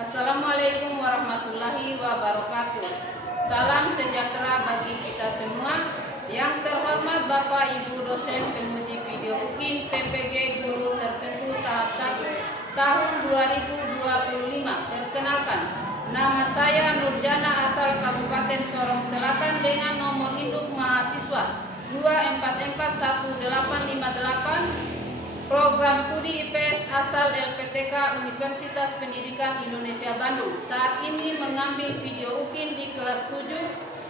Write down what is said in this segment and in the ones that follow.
Assalamualaikum warahmatullahi wabarakatuh. Salam sejahtera bagi kita semua. Yang terhormat Bapak Ibu dosen penguji video UKIN PPG guru tertentu tahap 1 tahun 2025. Perkenalkan, nama saya Nurjana asal Kabupaten Sorong Selatan dengan nomor induk mahasiswa 2441858. Program studi IPS asal LPTK Universitas Pendidikan Indonesia Bandung. Saat ini mengambil video UKIN di kelas 7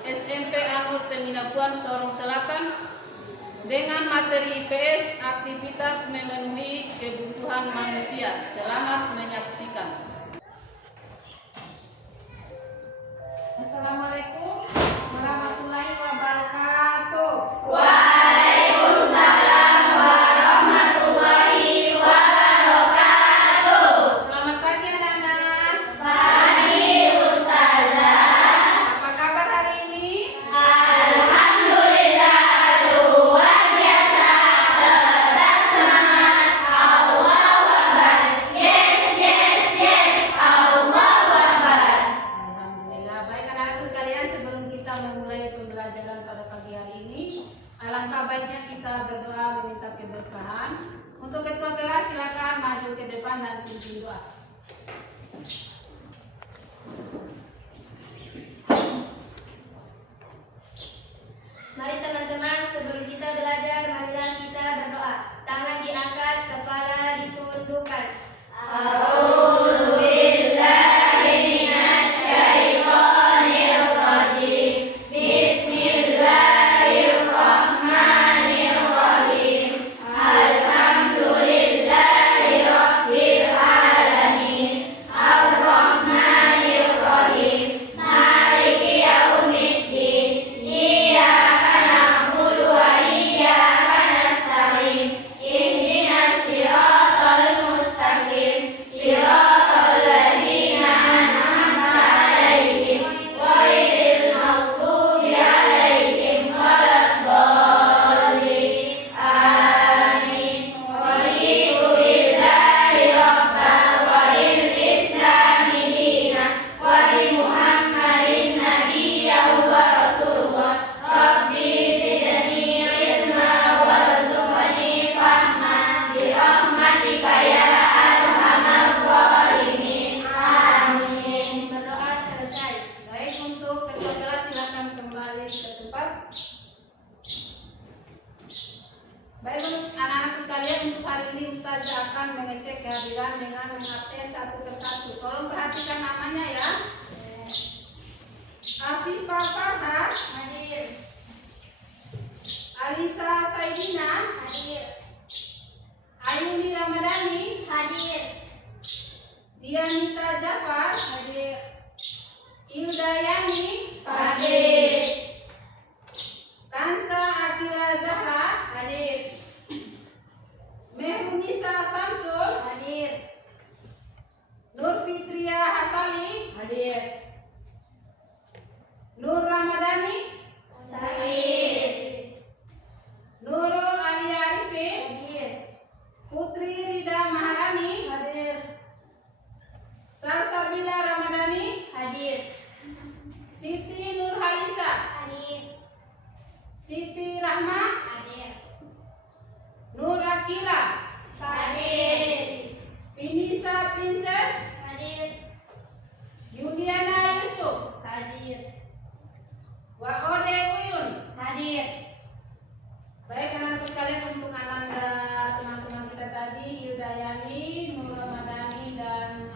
SMP Anur Teminapuan Sorong Selatan dengan materi IPS aktivitas memenuhi kebutuhan manusia. Selamat menyaksikan. Assalamualaikum warahmatullahi wabarakatuh. Waalaikumsalam warahmatullahi wabarakatuh. Selamat pagi anak-anak. Pagi Ustazah. Apa kabar hari ini? Alhamdulillah luar biasa. Tetap semangat. Allahu Akbar. Yes, yes, yes. Allahu Akbar. Alhamdulillah. Baik anak-anakku sekalian, sebelum kita memulai pembelajaran pada pagi hari ini, alangkah baiknya kita berdoa meminta keberkahan. Untuk ketua kelas silakan maju ke depan dan pimpin doa. Mari teman-teman, sebelum kita belajar, marilah kita berdoa. Tangan diangkat, kepala ditundukkan. A'udzubillahi minasyaitonirrajim. Bismillahirrahmanirrahim. Alhamdulillahirabbil alamin. Arrahmanirrahim. Maliki yaumiddin. Iyyaka na'budu wa iyyaka nasta'in. Ihdinas siratal mustaqim. Siratal ladzina an'amta 'alaihim ghairil maghdubi 'alaihim waladdallin. Amin. Raditu billahi rabban wa bil islami dinan wa bi Muhammadin nabiyyan wa rasulullah. Rabbi zidni ilma warzuqni fahma bi rahmatika ya arhamar rahimin. Amin. Berdoa selesai. Baik, untuk ketua kelas silakan kembali ke tempat. Baik, untuk anak-anakku sekalian, untuk hari ini Ustazah akan mengecek kehadiran dengan mengabsen satu persatu. Tolong perhatikan namanya ya. Afifah Farha, Hadir. Alisa Saidina, Hadir. Ayuni Ramadhani, Hadir. Dianita Jafar, Hadir. Ildayani, Hadir. Kansa Akila Zahra, hadir. Mehrunisa Samsul, Hadir. Nur Fitria Hasali, Hadir. Nur Ramadhani, Hadir. Nurul Ali Arifin, Hadir. Putri Rida Maharani, Hadir. Salsabila Ramadhani, Hadir. Siti Nur Halisa, Hadir. Siti Rahma, Hadir. Nur Akila, Hadir. Finisa Princess, Hadir. Yuliana Yusuf, Hadir. Waode Uyun. Hadir. Baik anak-anak sekalian, untuk ananda teman-teman kita tadi, Ildayani, Nur Ramadhani dan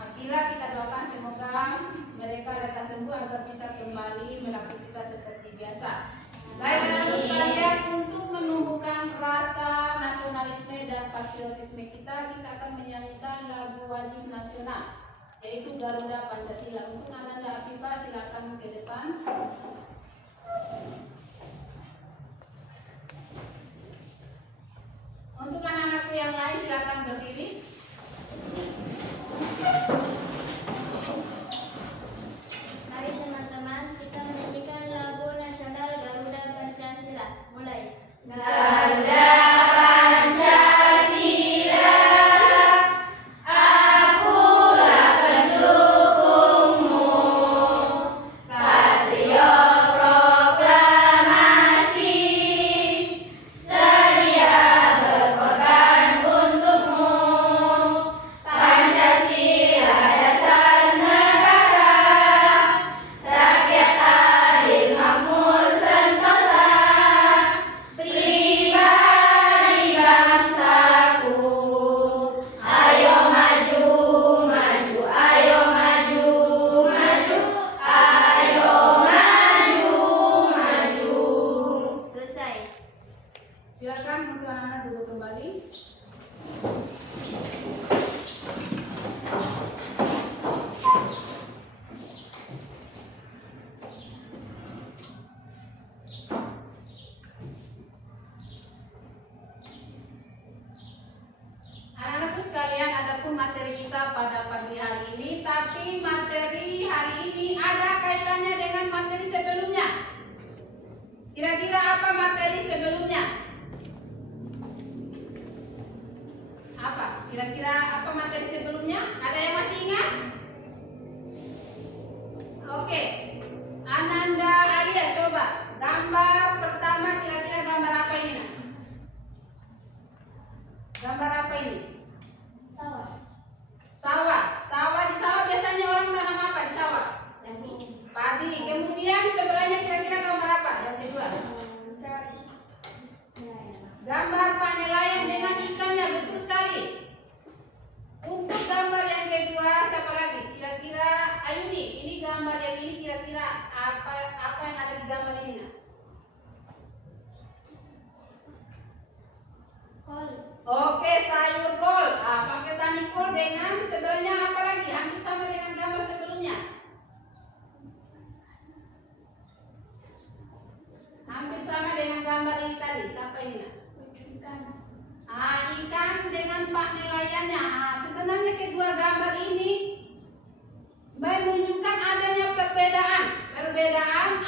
Akila, kita doakan semoga mereka lekas sembuh agar bisa kembali beraktivitas seperti biasa. Baik anak-anak sekalian, untuk menumbuhkan rasa nasionalisme dan patriotisme kita akan menyanyikan lagu wajib nasional, yaitu Garuda Pancasila. Untuk ananda Afifah silakan ke depan. Untuk anak-anakku yang lain silakan berdiri. Mari teman-teman, kita menyanyikan lagu nasional Garuda Pancasila. Mulai. Garuda Pancasila, akulah penulis.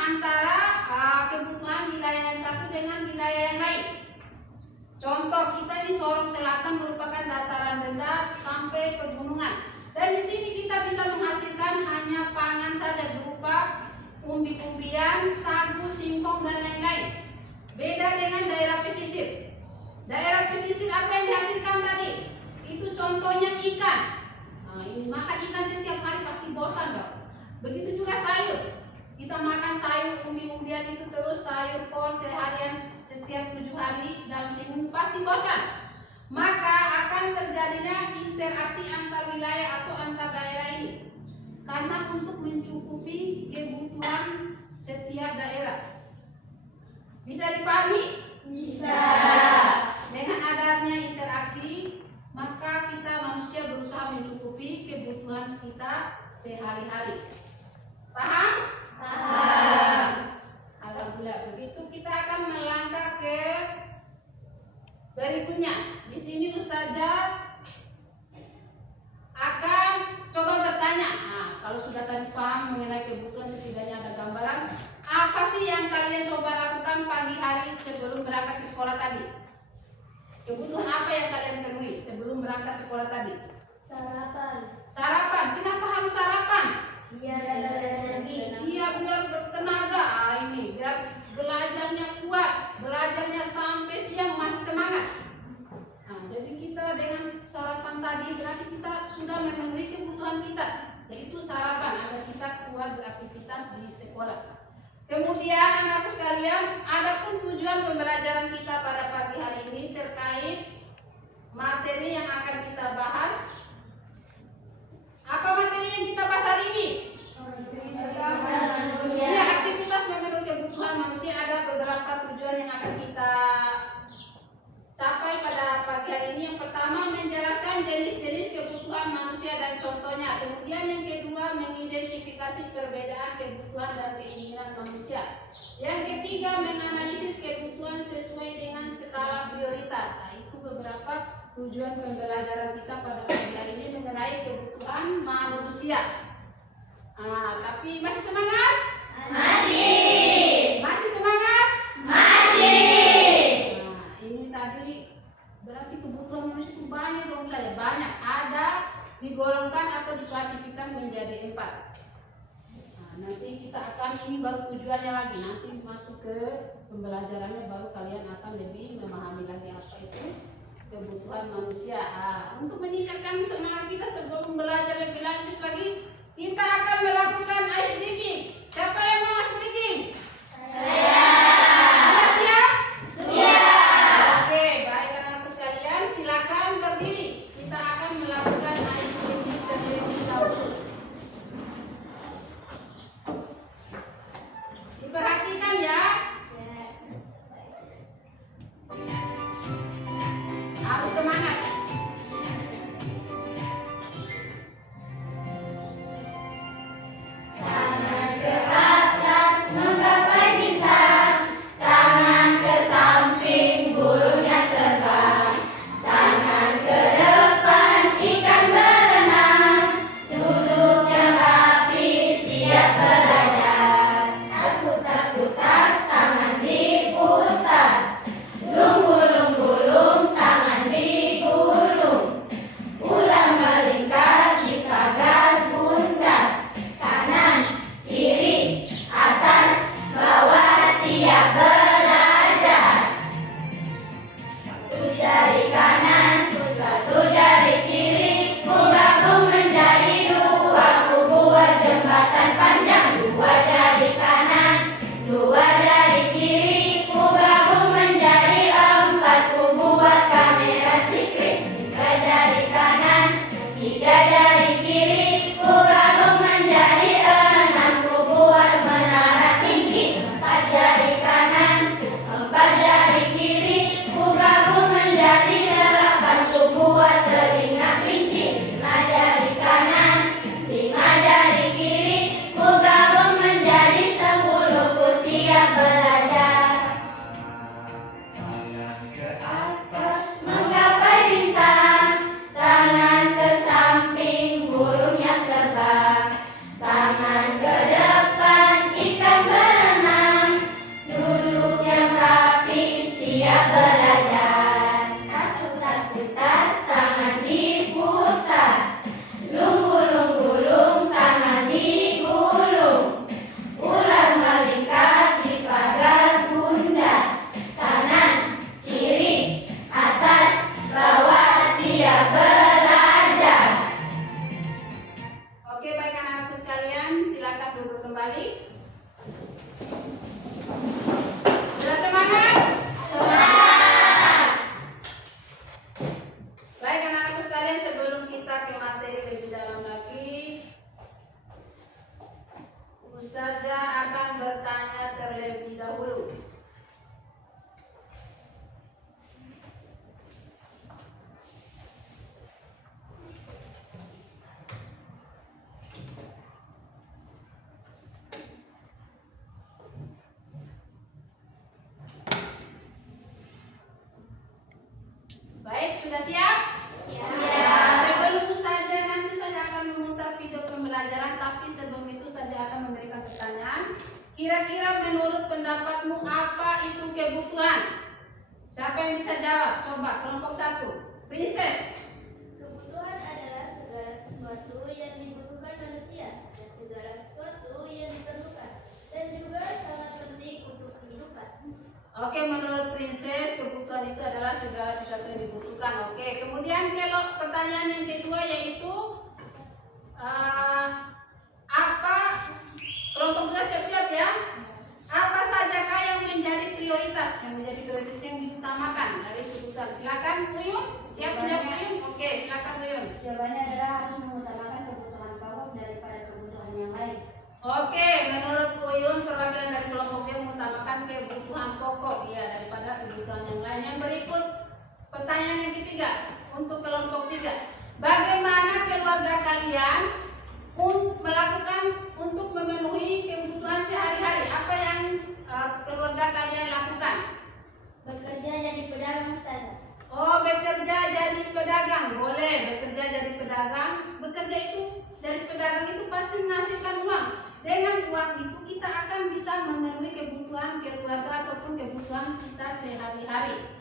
antara kebutuhan wilayah yang satu dengan wilayah yang lain. Contoh, kita di Sorong Selatan merupakan dataran rendah sampai pegunungan. Dan di sini kita bisa menghasilkan hanya pangan saja berupa umbi-umbian, sagu, singkong, dan lain-lain. Beda dengan daerah pesisir. Daerah pesisir apa yang dihasilkan tadi? Itu contohnya ikan. Nah, ini makan ikan setiap hari pasti bosan dong. Begitu juga sayur. Kita makan sayur umbi-umbian itu terus sayur kol seharian setiap 7 hari dalam seminggu pasti bosan. Maka akan terjadinya interaksi antar wilayah atau antar daerah ini. Karena untuk mencukupi kebutuhan setiap daerah. Bisa dipahami? Bisa. Dengan adanya interaksi, maka kita manusia berusaha mencukupi kebutuhan kita sehari-hari. Paham? Paham. Alhamdulillah. Begitu kita akan melangkah ke berikutnya. Di sini Ustazah akan coba bertanya. Nah, kalau sudah tadi paham mengenai kebutuhan, setidaknya ada gambaran. Apa sih yang kalian coba lakukan pagi hari sebelum berangkat ke sekolah tadi? Kebutuhan apa yang kalian penuhi sebelum berangkat sekolah tadi? Sarapan. Sarapan. Kenapa harus sarapan? Biar ada energi. Iya, biar bertenaga. Ini biar belajarnya kuat, belajarnya sampai siang masih semangat. Nah, jadi kita dengan sarapan tadi berarti kita sudah memenuhi kebutuhan kita, yaitu sarapan agar kita kuat beraktivitas di sekolah. Kemudian anak-anak sekalian, adapun tujuan pembelajaran kita pada pagi hari ini terkait materi yang akan kita bahas. Apa materi yang kita bahas hari ini? Ya, aktivitas memenuhi kebutuhan manusia. Ada beberapa tujuan yang akan kita capai pada pagi hari ini. Yang pertama, menjelaskan jenis-jenis kebutuhan manusia dan contohnya. Kemudian yang kedua, mengidentifikasi perbedaan kebutuhan dan keinginan manusia. Yang ketiga, menganalisis kebutuhan sesuai dengan skala prioritas. Nah, itu beberapa tujuan pembelajaran kita pada pagi hari ini mengenai kebutuhan manusia. Nah, tapi masih semangat? Masih. Masih semangat? Masih. Nah, ini tadi berarti kebutuhan manusia itu banyak dong saya. Banyak. Ada digolongkan atau diklasifikasikan menjadi 4. Nah, nanti kita akan, ini baru tujuannya lagi. Nanti masuk ke pembelajarannya baru kalian akan lebih memahami lagi apa itu kebutuhan manusia. Nah, untuk meningkatkan semangat kita sebelum belajar lebih lanjut lagi, kita akan melakukan ice breaking. Siapa yang mau ice breaking? Saya. Sudah siap? Siap. Oke, baik anak-anak sekalian, silakan berdiri. Kita akan melakukan ice breaking terlebih dahulu. Diperhatikan ya. Harus semangat. memberikan pertanyaan. Kira-kira menurut pendapatmu apa itu kebutuhan? Siapa yang bisa jawab? Coba kelompok 1. Princess. Kebutuhan adalah segala sesuatu yang dibutuhkan manusia dan segala sesuatu yang diperlukan dan juga sangat penting untuk kehidupan. Oke, menurut Princess kebutuhan itu adalah segala sesuatu yang dibutuhkan. Oke, kemudian kalau pertanyaan yang kedua yaitu apa, kelompok 2 siap-siap ya. Apa sajakah yang menjadi prioritas yang diutamakan dari kebutuhan? Silakan Uyun, siap menjawab Uyun? Oke, silakan Uyun. Jawabannya adalah harus mengutamakan kebutuhan pokok daripada kebutuhan yang lain. Oke, menurut Uyun perwakilan dari kelompok D mengutamakan kebutuhan pokok ya daripada kebutuhan yang lain. Yang berikut pertanyaan yang ketiga untuk kelompok 3. Bagaimana keluarga kalian melakukan untuk memenuhi kebutuhan sehari-hari? Apa yang keluarga kalian lakukan? Bekerja jadi pedagang, Ustazah. Oh, bekerja jadi pedagang. Boleh, bekerja jadi pedagang. Bekerja itu jadi pedagang itu pasti menghasilkan uang. Dengan uang itu kita akan bisa memenuhi kebutuhan keluarga ataupun kebutuhan kita sehari-hari.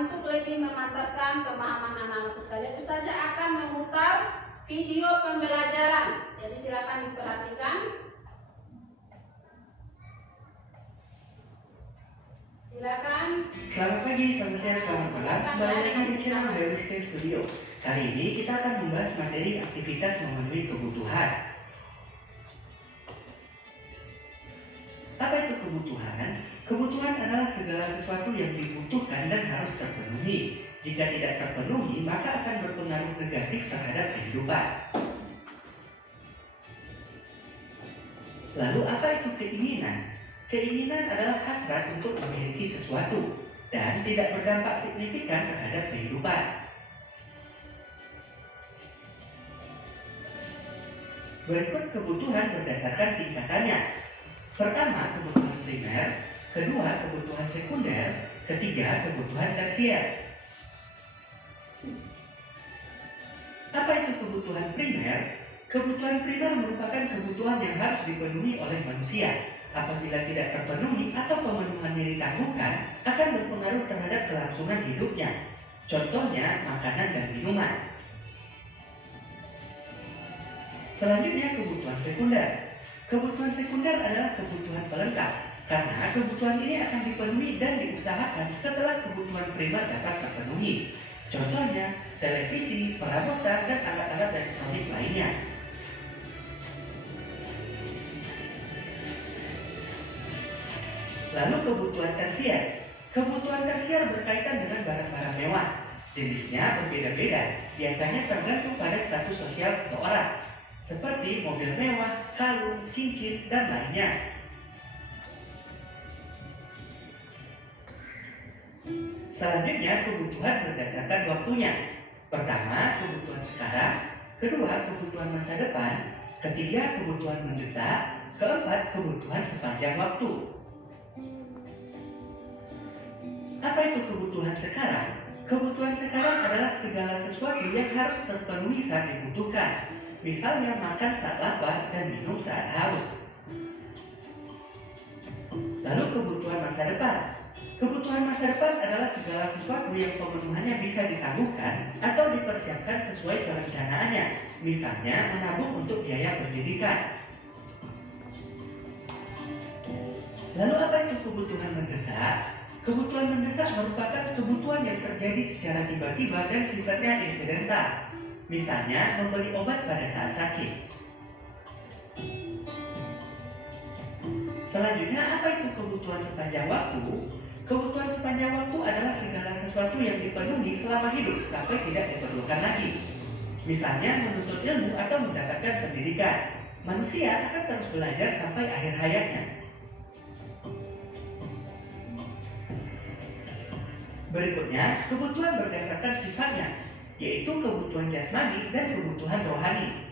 Untuk lebih memantaskan pemahaman anak-anakku sekalian, Ustazah akan memutar video pembelajaran. Jadi silakan diperhatikan. Silakan. Selamat pagi, selamat siang, selamat malam. Kembali lagi di channel Realistic Studio. Kali ini kita akan membahas materi aktivitas memenuhi kebutuhan. Apa itu kebutuhan? Kebutuhan adalah segala sesuatu yang dibutuhkan dan harus terpenuhi. Jika tidak terpenuhi, maka akan berpengaruh negatif terhadap kehidupan. Lalu apa itu keinginan? Keinginan adalah hasrat untuk memiliki sesuatu dan tidak berdampak signifikan terhadap kehidupan. Berikut kebutuhan berdasarkan tingkatannya. Pertama, kebutuhan primer. Kedua, kebutuhan sekunder. Ketiga, kebutuhan tersier. Apa itu kebutuhan primer? Kebutuhan primer merupakan kebutuhan yang harus dipenuhi oleh manusia. Apabila tidak terpenuhi atau pemenuhannya ditangguhkan, akan berpengaruh terhadap kelangsungan hidupnya. Contohnya, makanan dan minuman. Selanjutnya, kebutuhan sekunder. Kebutuhan sekunder adalah kebutuhan pelengkap, karena kebutuhan ini akan dipenuhi dan diusahakan setelah kebutuhan primer dapat terpenuhi. Contohnya, televisi, perabotan, dan alat-alat elektronik lainnya. Lalu kebutuhan tersier. Kebutuhan tersier berkaitan dengan barang-barang mewah. Jenisnya berbeda-beda, biasanya tergantung pada status sosial seseorang, seperti mobil mewah, kalung, cincin, dan lainnya. Selanjutnya, kebutuhan berdasarkan waktunya. Pertama, kebutuhan sekarang. Kedua, kebutuhan masa depan. Ketiga, kebutuhan mendesak. Keempat, kebutuhan sepanjang waktu. Apa itu kebutuhan sekarang? Kebutuhan sekarang adalah segala sesuatu yang harus terpenuhi saat dibutuhkan. Misalnya makan saat lapar dan minum saat haus. Lalu kebutuhan masa depan. Kebutuhan masa depan adalah segala sesuatu yang pemenuhannya bisa ditangguhkan atau dipersiapkan sesuai perencanaannya. Misalnya menabung untuk biaya pendidikan. Lalu apa itu kebutuhan mendesak? Kebutuhan mendesak merupakan kebutuhan yang terjadi secara tiba-tiba dan sifatnya insidental. Misalnya membeli obat pada saat sakit. Selanjutnya, apa itu kebutuhan sepanjang waktu? Kebutuhan sepanjang waktu adalah segala sesuatu yang dipenuhi selama hidup sampai tidak diperlukan lagi. Misalnya menuntut ilmu atau mendapatkan pendidikan. Manusia akan terus belajar sampai akhir hayatnya. Berikutnya, kebutuhan berdasarkan sifatnya, yaitu kebutuhan jasmani dan kebutuhan rohani.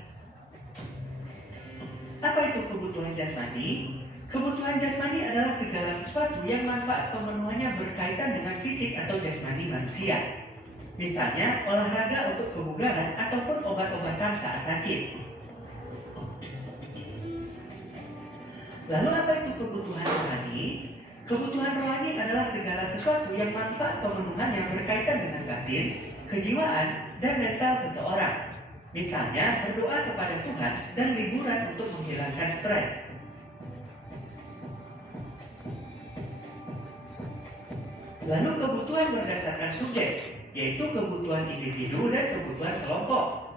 Apa itu kebutuhan jasmani? Kebutuhan jasmani adalah segala sesuatu yang manfaat pemenuhannya berkaitan dengan fisik atau jasmani manusia. Misalnya, olahraga untuk kebugaran ataupun obat-obatan saat sakit. Lalu apa itu kebutuhan rohani? Kebutuhan rohani adalah segala sesuatu yang manfaat pemenuhan yang berkaitan dengan batin, kejiwaan, dan mental seseorang. Misalnya berdoa kepada Tuhan dan liburan untuk menghilangkan stres. Lalu kebutuhan berdasarkan subjek, yaitu kebutuhan individu dan kebutuhan kelompok.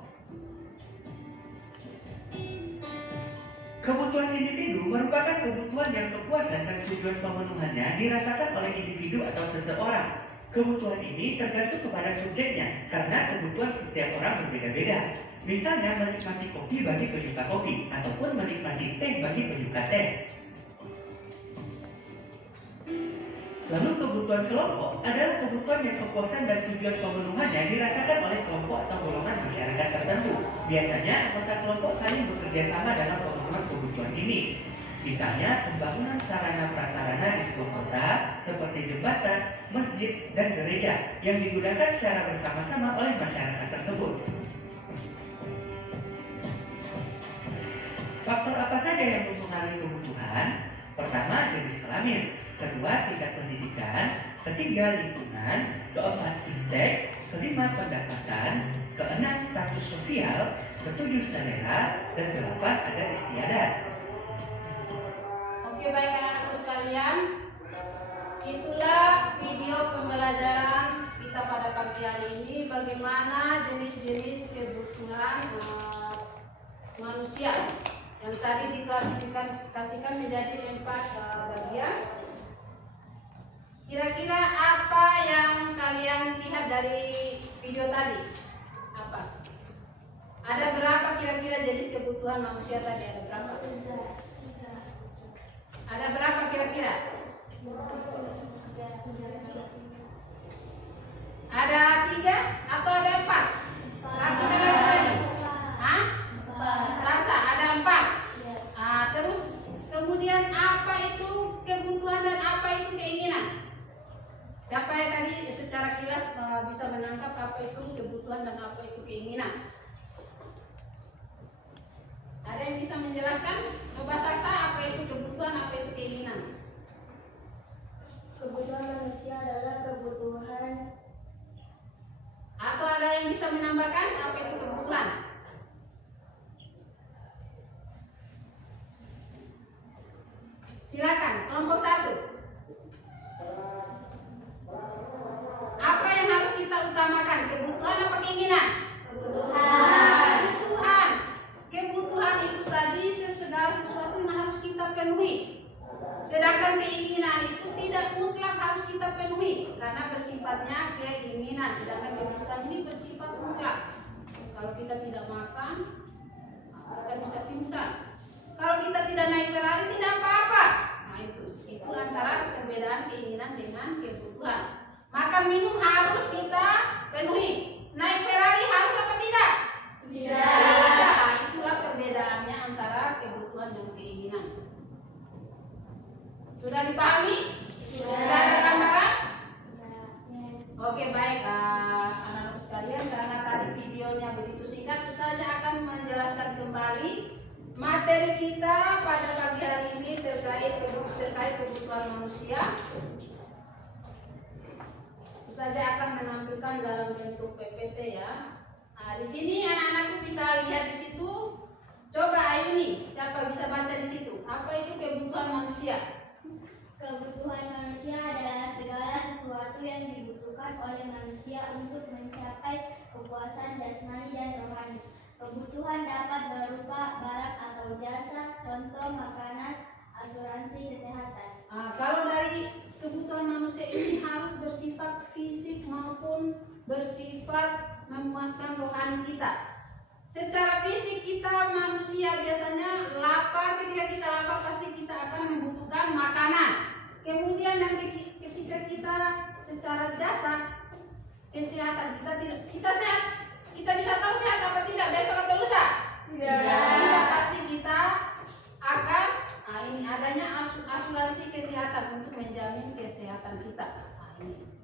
Kebutuhan individu merupakan kebutuhan yang kepuasan dan tujuan pemenuhannya dirasakan oleh individu atau seseorang. Kebutuhan ini tergantung kepada subjeknya, karena kebutuhan setiap orang berbeda-beda. Misalnya menikmati kopi bagi penyuka kopi, ataupun menikmati teh bagi penyuka teh. Lalu kebutuhan kelompok adalah kebutuhan yang kepuasan dan tujuan pemenuhannya dirasakan oleh kelompok atau golongan masyarakat tertentu. Biasanya anggota kelompok saling bekerja sama dalam pemenuhan kebutuhan ini. Misalnya pembangunan sarana prasarana di sebuah kota seperti jembatan, masjid, dan gereja yang digunakan secara bersama-sama oleh masyarakat tersebut. Faktor apa saja yang mempengaruhi kebutuhan? Pertama, jenis kelamin. Kedua, tingkat pendidikan. Ketiga, lingkungan. Keempat, indeks. Kelima, pendapatan. Keenam, status sosial. Ketujuh, selera. Dan kedelapan, ada istiadat. Oke, baik anak-anakku sekalian, itulah video pembelajaran kita pada pagi hari ini, bagaimana jenis-jenis kebutuhan manusia yang tadi diklasifikasikan menjadi 4 bagian. Kira-kira apa yang kalian lihat dari video tadi? Apa? Ada berapa kira-kira jenis kebutuhan manusia tadi? Ada berapa? Ada berapa kira-kira? Ada 3 atau ada 4? Rapikan lagi tadi. Hah? Rasa ada 4. Terus kemudian apa itu kebutuhan dan apa itu keinginan? Siapa yang tadi secara kilas bisa menangkap apa itu kebutuhan dan apa itu keinginan? Ada yang bisa menjelaskan? Coba Sasa, apa itu kebutuhan, apa itu keinginan? Kebutuhan manusia adalah kebutuhan. Atau ada yang bisa menambahkan apa itu kebutuhan? Silakan, kelompok 1. Apa yang harus kita utamakan? Kebutuhan apa keinginan? Kebutuhan. Kebutuhan itu tadi segala sesuatu yang harus kita penuhi. Sedangkan keinginan itu tidak mutlak harus kita penuhi karena bersifatnya keinginan. Sedangkan kebutuhan ini bersifat mutlak. Kalau kita tidak makan, kita bisa pingsan. Kalau kita tidak naik Ferrari tidak apa-apa. Nah itu antara perbedaan keinginan dengan kebutuhan. Makan minum harus kita penuhi. Naik Ferrari harus apa tidak? Tidak. Itulah perbedaannya antara kebutuhan dan keinginan. Sudah dipahami? Sudah ada gambaran? Oke, baik anak-anak sekalian, karena tadi videonya begitu singkat, saya akan menjelaskan kembali materi kita pada pagi hari ini terkait kebutuhan manusia. Saya akan menampilkan dalam bentuk PPT ya. Nah, di sini anak-anakku bisa lihat di situ. Coba ayo nih, siapa bisa baca di situ? Apa itu kebutuhan manusia? Kebutuhan manusia adalah segala sesuatu yang dibutuhkan oleh manusia untuk mencapai kepuasan jasmani dan rohani. Kebutuhan dapat berupa barang atau jasa, contoh makanan, asuransi kesehatan. Kalau dari kebutuhan manusia ini harus bersifat fisik maupun bersifat memuaskan rohani kita. Secara fisik kita manusia biasanya lapar, ketika kita lapar pasti kita akan membutuhkan makanan. Kemudian ketika kita secara jasa kesehatan kita sehat, kita bisa tahu sehat apa tidak besok atau lusa? Tidak. Pasti kita akan ini adanya asuransi kesehatan untuk menjamin kesehatan kita.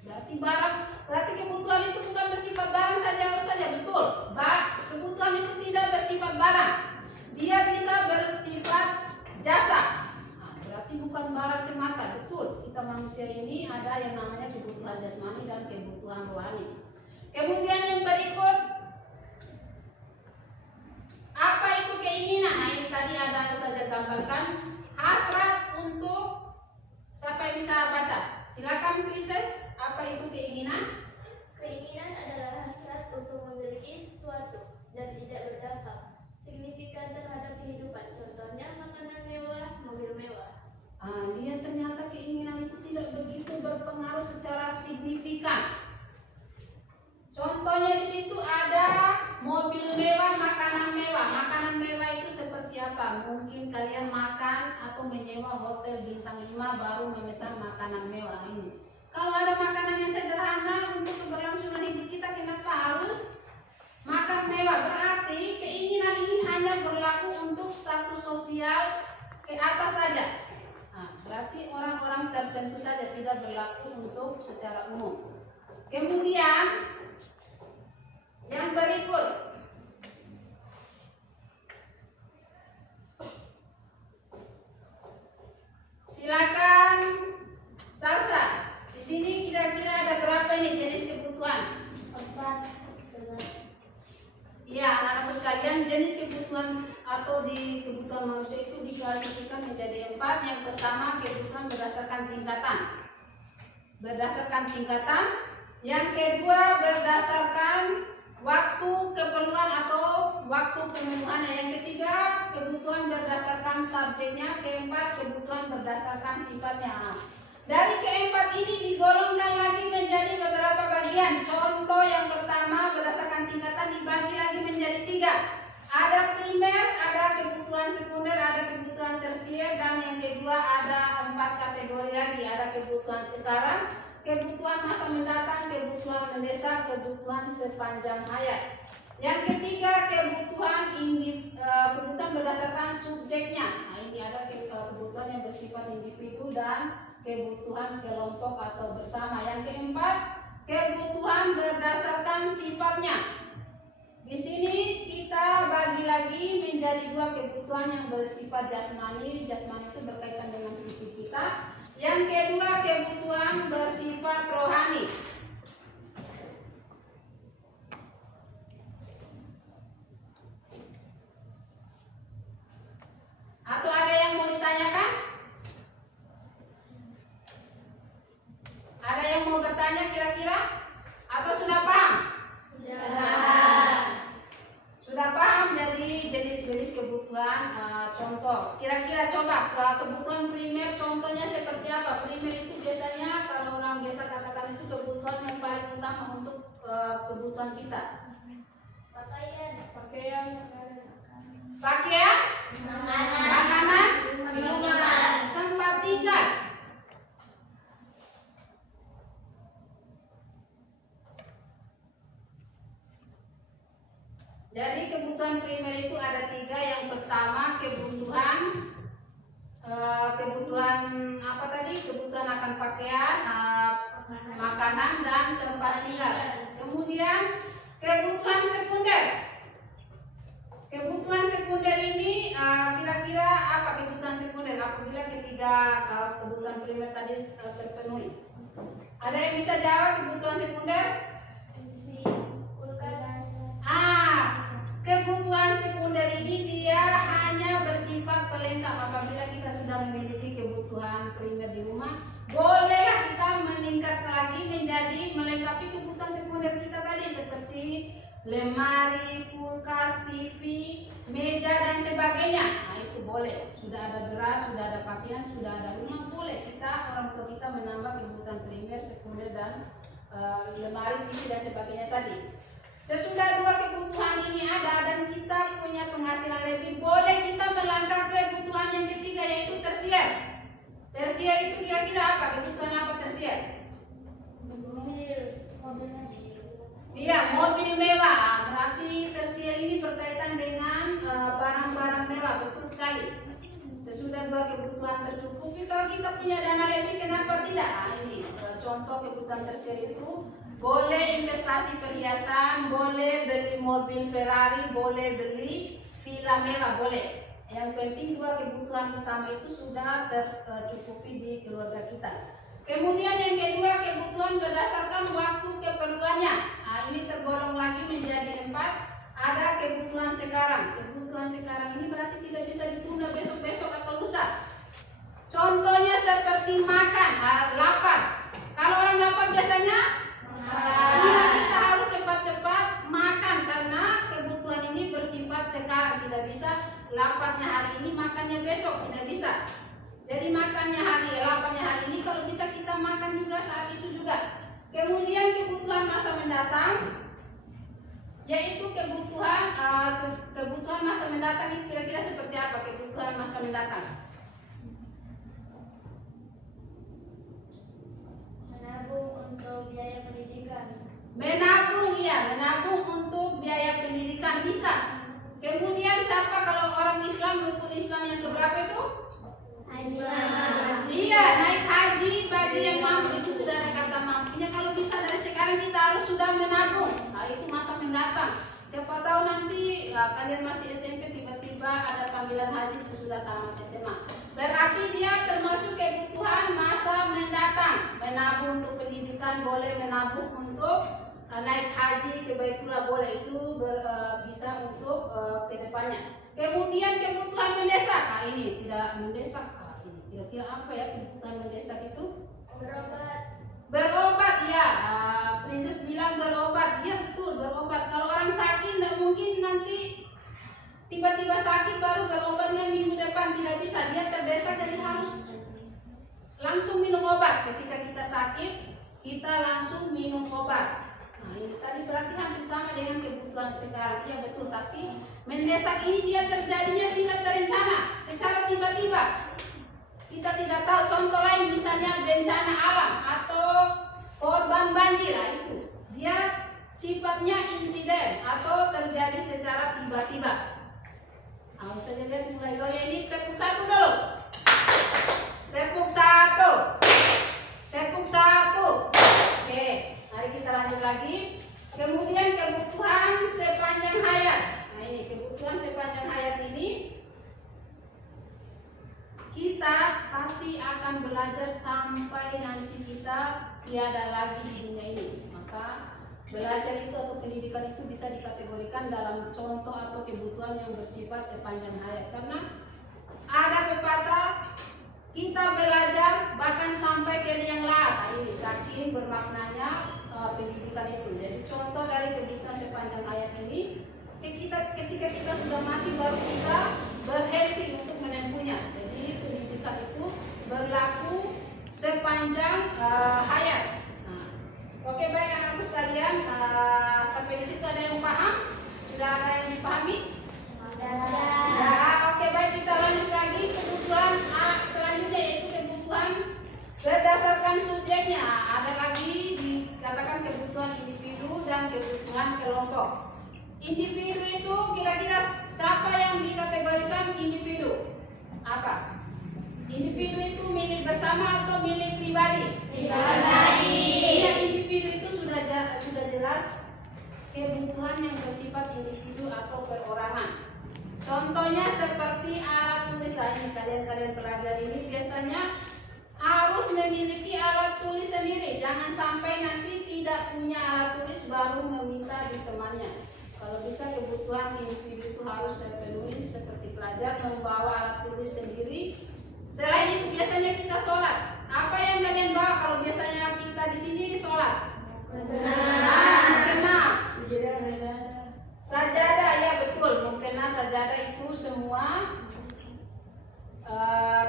Ini berarti kebutuhan itu bukan bersifat barang saja, betul. Kebutuhan itu tidak bersifat barang, dia bisa bersifat jasa. kita yang namanya kebutuhan jasmani dan kebutuhan rohani. Kemudian yang berikut, apa itu keinginan? Nah, ini tadi ada saja gambarkan hasrat untuk, siapa yang bisa baca? Silakan Princess, apa itu keinginan? Keinginan adalah hasrat untuk memiliki sesuatu dan tidak berdampak signifikan terhadap kehidupan. Contohnya makanan mewah, mobil mewah. Dia ternyata keinginan itu tidak begitu berpengaruh secara signifikan. Contohnya di situ ada mobil mewah, makanan mewah. Makanan mewah itu seperti apa? Mungkin kalian makan atau menyewa hotel bintang 5 baru memesan makanan mewah ini. Kalau ada makanan yang sederhana untuk keberlangsungan hidup kita, kenapa harus makan mewah? Berarti keinginan ini hanya berlaku untuk status sosial ke atas saja. Berarti orang-orang tertentu saja, tidak berlaku untuk secara umum. Kemudian yang berikut, silakan Salsa. Di sini kira-kira ada berapa ini jenis kebutuhan? 4. Iya, anak-anakku sekalian, jenis kebutuhan atau di kebutuhan manusia itu diklasifikasikan menjadi 4. Yang pertama, kebutuhan berdasarkan tingkatan. Yang kedua, berdasarkan waktu keperluan atau waktu pemenuhan. Yang ketiga, kebutuhan berdasarkan subjeknya. Keempat, kebutuhan berdasarkan sifatnya. Dari keempat ini digolongkan lagi menjadi beberapa bagian. Contoh yang pertama, berdasarkan tingkatan dibagi lagi menjadi 3. Ada primer, ada kebutuhan sekunder, ada kebutuhan tersier, dan yang kedua ada 4 kategori lagi. Ada kebutuhan sekarang, kebutuhan masa mendatang, kebutuhan mendesak, kebutuhan sepanjang hayat. Yang ketiga, kebutuhan berdasarkan subjeknya. Nah, ini ada kebutuhan yang bersifat individu dan kebutuhan kelompok atau bersama. Yang keempat, kebutuhan berdasarkan sifatnya. Di sini kita bagi lagi menjadi 2 kebutuhan yang bersifat jasmani. Jasmani itu berkaitan dengan fisik kita. Yang kedua, kebutuhan bersifat rohani. Atau ada yang mau ditanyakan? Ada yang mau bertanya kira-kira? Atau sudah paham? Sudah paham jadi jenis-jenis kebutuhan. Contoh, kira-kira coba kebutuhan primer contohnya seperti apa? Primer itu biasanya kalau orang biasa katakan itu kebutuhan yang paling utama untuk kebutuhan kita. Pakaian, makanan, minuman, tempat tinggal. Jadi kebutuhan primer itu ada 3. Yang pertama kebutuhan apa tadi? Kebutuhan akan pakaian, makanan, dan tempat tinggal. Kemudian kebutuhan sekunder. Kebutuhan sekunder ini kira-kira apa kebutuhan sekunder apabila ketiga kebutuhan primer tadi terpenuhi? Ada yang bisa jawab kebutuhan sekunder? Kebutuhan sekunder ini dia hanya bersifat pelengkap. Apabila kita sudah memiliki kebutuhan primer di rumah, bolehlah kita meningkat lagi menjadi melengkapi kebutuhan sekunder kita tadi seperti lemari, kulkas, TV, meja, dan sebagainya. Nah, itu boleh. Sudah ada beras, sudah ada pakaian, sudah ada rumah, boleh kita orang tua kita menambah kebutuhan primer, sekunder, dan lemari, TV, dan sebagainya tadi. Sesudah 2 kebutuhan ini ada dan kita punya penghasilan lebih, boleh kita melangkah ke kebutuhan yang ketiga, yaitu tersier. Tersier itu kira-kira apa? Kebutuhan apa tersier? Iya, mobil mewah. Berarti tersier ini berkaitan dengan barang-barang mewah, betul sekali. Sesudah 2 kebutuhan tercukupi, kalau kita punya dana lebih, kenapa tidak? Ini contoh kebutuhan tersier itu. Boleh investasi perhiasan, boleh beli mobil Ferrari, boleh beli villa mewah, boleh. Yang penting 2 kebutuhan utama itu sudah tercukupi di keluarga kita. Kemudian yang kedua, kebutuhan berdasarkan waktu keperluannya. Nah, ini tergolong lagi menjadi 4. Ada kebutuhan sekarang. Kebutuhan sekarang ini berarti tidak bisa ditunda besok-besok atau lusa. Contohnya seperti makan, lapar. Kalau orang lapar biasanya kita harus cepat-cepat makan karena kebutuhan ini bersifat sekarang. Tidak bisa laparnya hari ini, makannya besok. Tidak bisa. Jadi makannya laparnya hari ini, kalau bisa kita makan juga saat itu juga. Kemudian kebutuhan masa mendatang, yaitu kebutuhan masa mendatang itu kira-kira seperti apa kebutuhan masa mendatang? Menabung untuk biaya pendidikan. Menabung untuk biaya pendidikan bisa. Kemudian siapa kalau orang Islam, rukun Islam yang keberapa itu? Haji. Iya, naik haji bagi yang mampu, itu sudah ada kata mampunya. Kalau bisa dari sekarang kita harus sudah menabung. Nah, itu masa mendatang. Siapa tahu nanti kalian masih SMP tiba-tiba ada panggilan haji sesudah tamat SMA. Berarti dia termasuk kebutuhan masa mendatang. Menabung untuk pendidikan boleh, menabung untuk naik haji ke Baitullah boleh, itu bisa untuk kedepannya. Kemudian kebutuhan mendesak. Nah, ini tidak mendesak. Ini kira-kira apa ya kebutuhan mendesak itu? Berobat ya. Princess bilang berobat. Iya betul, berobat. Kalau orang sakit tidak mungkin nanti tiba-tiba sakit baru berobatnya minggu depan, tidak bisa. Dia terdesak jadi harus langsung minum obat. Ketika kita sakit, kita langsung minum obat. Nah, ini tadi berarti hampir sama dengan kebutuhan sekarang. Iya betul, tapi mendesak ini dia terjadinya tidak terencana, secara tiba-tiba. Kita tidak tahu. Contoh lain misalnya bencana alam atau korban banjir. Nah, itu dia sifatnya insiden atau terjadi secara tiba-tiba. Nah, saja lihat mulai loya ini tepuk 1 dulu. Tepuk 1. Tepuk 1. Oke. Mari kita lanjut lagi. Kemudian kebutuhan sepanjang hayat. Nah, ini kebutuhan sepanjang hayat ini kita pasti akan belajar sampai nanti kita tiada lagi di dunia ini. Maka belajar itu atau pendidikan itu bisa dikategorikan dalam contoh atau kebutuhan yang bersifat sepanjang hayat. Karena ada pepatah, kita belajar bahkan sampai ke liang lahat. Nah, ini saking bermaknanya pendidikan itu. Jadi contoh dari kebutuhan sepanjang hayat ini, ketika kita sudah mati baru kita berhenti untuk menempuhnya. Jadi pendidikan itu berlaku sepanjang hayat. Nah, oke, baik anak-anakku sekalian, sampai di situ ada yang paham? Sudah ada yang dipahami? Ya, oke, baik, kita lanjut lagi kebutuhan selanjutnya, yaitu kebutuhan berdasarkan subjeknya. Ada lagi dikatakan kebutuhan individu dan kebutuhan kelompok. Individu itu kira-kira siapa yang dikategorikan individu? Apa? Individu itu milik bersama atau milik pribadi? Pribadi. Ya, individu itu sudah jelas kebutuhan yang bersifat individu atau perorangan. Contohnya seperti alat tulis. Ini kalian pelajari ini biasanya harus memiliki alat tulis sendiri. Jangan sampai nanti tidak punya alat tulis baru meminta di temannya. Kalau bisa kebutuhan individu itu harus terpenuhi, seperti pelajar membawa alat tulis sendiri. Selain itu biasanya kita sholat. Apa yang kalian bawa kalau biasanya kita di sini sholat? Mukena. Sajadah, ya betul. Mukena, sajadah itu semua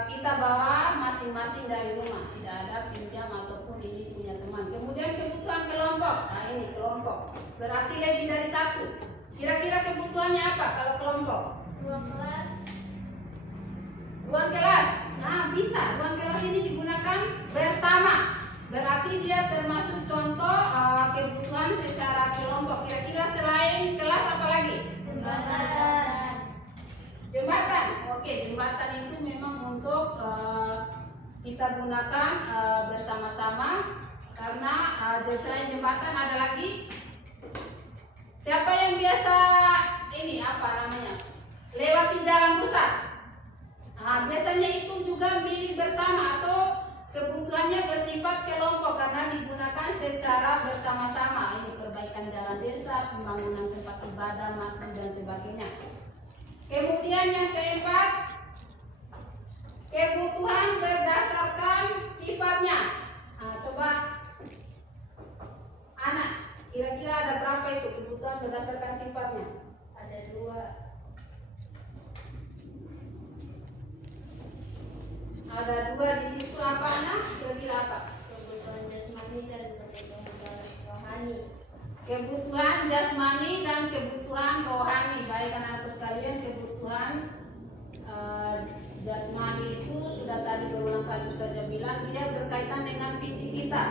kita bawa masing-masing dari rumah. Tidak ada pinjam ataupun ini punya teman. Kemudian kebutuhan kelompok. Nah, ini kelompok. Berarti lebih dari 1. Kira-kira kebutuhannya apa kalau kelompok? Ruang kelas. Ruang kelas. Nah, bisa. Ruang kelas ini digunakan bersama. Berarti dia termasuk contoh kebutuhan secara kelompok. Kira-kira selain kelas apa lagi? Jembatan. Jembatan. Oke, jembatan itu memang untuk kita gunakan bersama-sama. Karena selain jembatan ada lagi. Siapa yang biasa ini apa namanya? Lewati jalan rusak. Nah, biasanya itu juga milik bersama atau kebutuhannya bersifat secara bersama-sama. Ini perbaikan jalan desa, pembangunan tempat ibadah, masjid dan sebagainya. Kemudian yang keempat, kebutuhan berdasarkan sifatnya. Nah, coba anak, kira-kira ada berapa itu kebutuhan berdasarkan sifatnya? Ada 2. Ada 2 di situ, apa anak? Kira-kira apa? Kebutuhan jasmani dan kebutuhan rohani. Kebutuhan jasmani dan kebutuhan rohani. Baik anak-anak sekalian, kebutuhan jasmani itu sudah tadi berulang kali saja bilang dia berkaitan dengan fisik kita.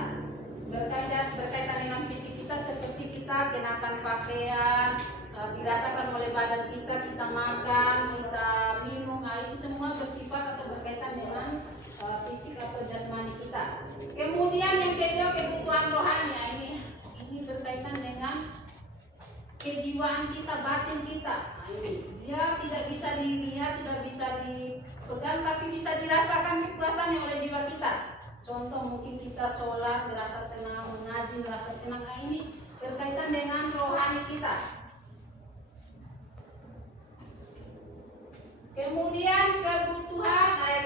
Berkaitan dengan fisik kita seperti kita kenakan pakaian, dirasakan oleh badan kita, kita makan, kita minum, itu semua bersifat atau berkaitan dengan fisik atau jasmani kita. Kemudian yang kedua kebutuhan rohani. Ini berkaitan dengan kejiwaan kita, batin kita. Ini dia tidak bisa dilihat, tidak bisa dipegang, tapi bisa dirasakan kepuasannya oleh jiwa kita. Contoh mungkin kita sholat, merasa tenang, mengaji, merasa tenang. Ini berkaitan dengan rohani kita. Kemudian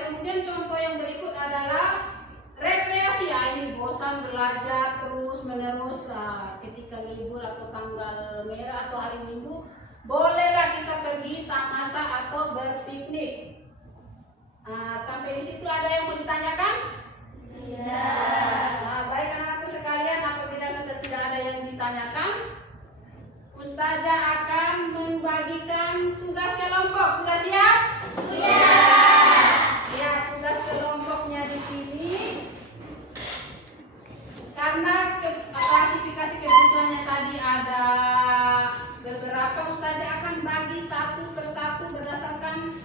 kemudian contoh yang berikut adalah rekreasi. Ini bosan belajar terus menerus, ketika libur atau tanggal merah atau hari Minggu, bolehlah kita pergi tamasya atau berpiknik. Sampai di situ ada yang mau ditanyakan? Tidak. Baik anak-anakku sekalian, apabila sudah tidak ada yang ditanyakan, Ustazah akan membagikan tugas kelompok. Sudah siap? Sudah. Ya, tugas kelompoknya di sini. Karena klasifikasi kebutuhannya tadi ada beberapa, Ustazah akan bagi satu persatu berdasarkan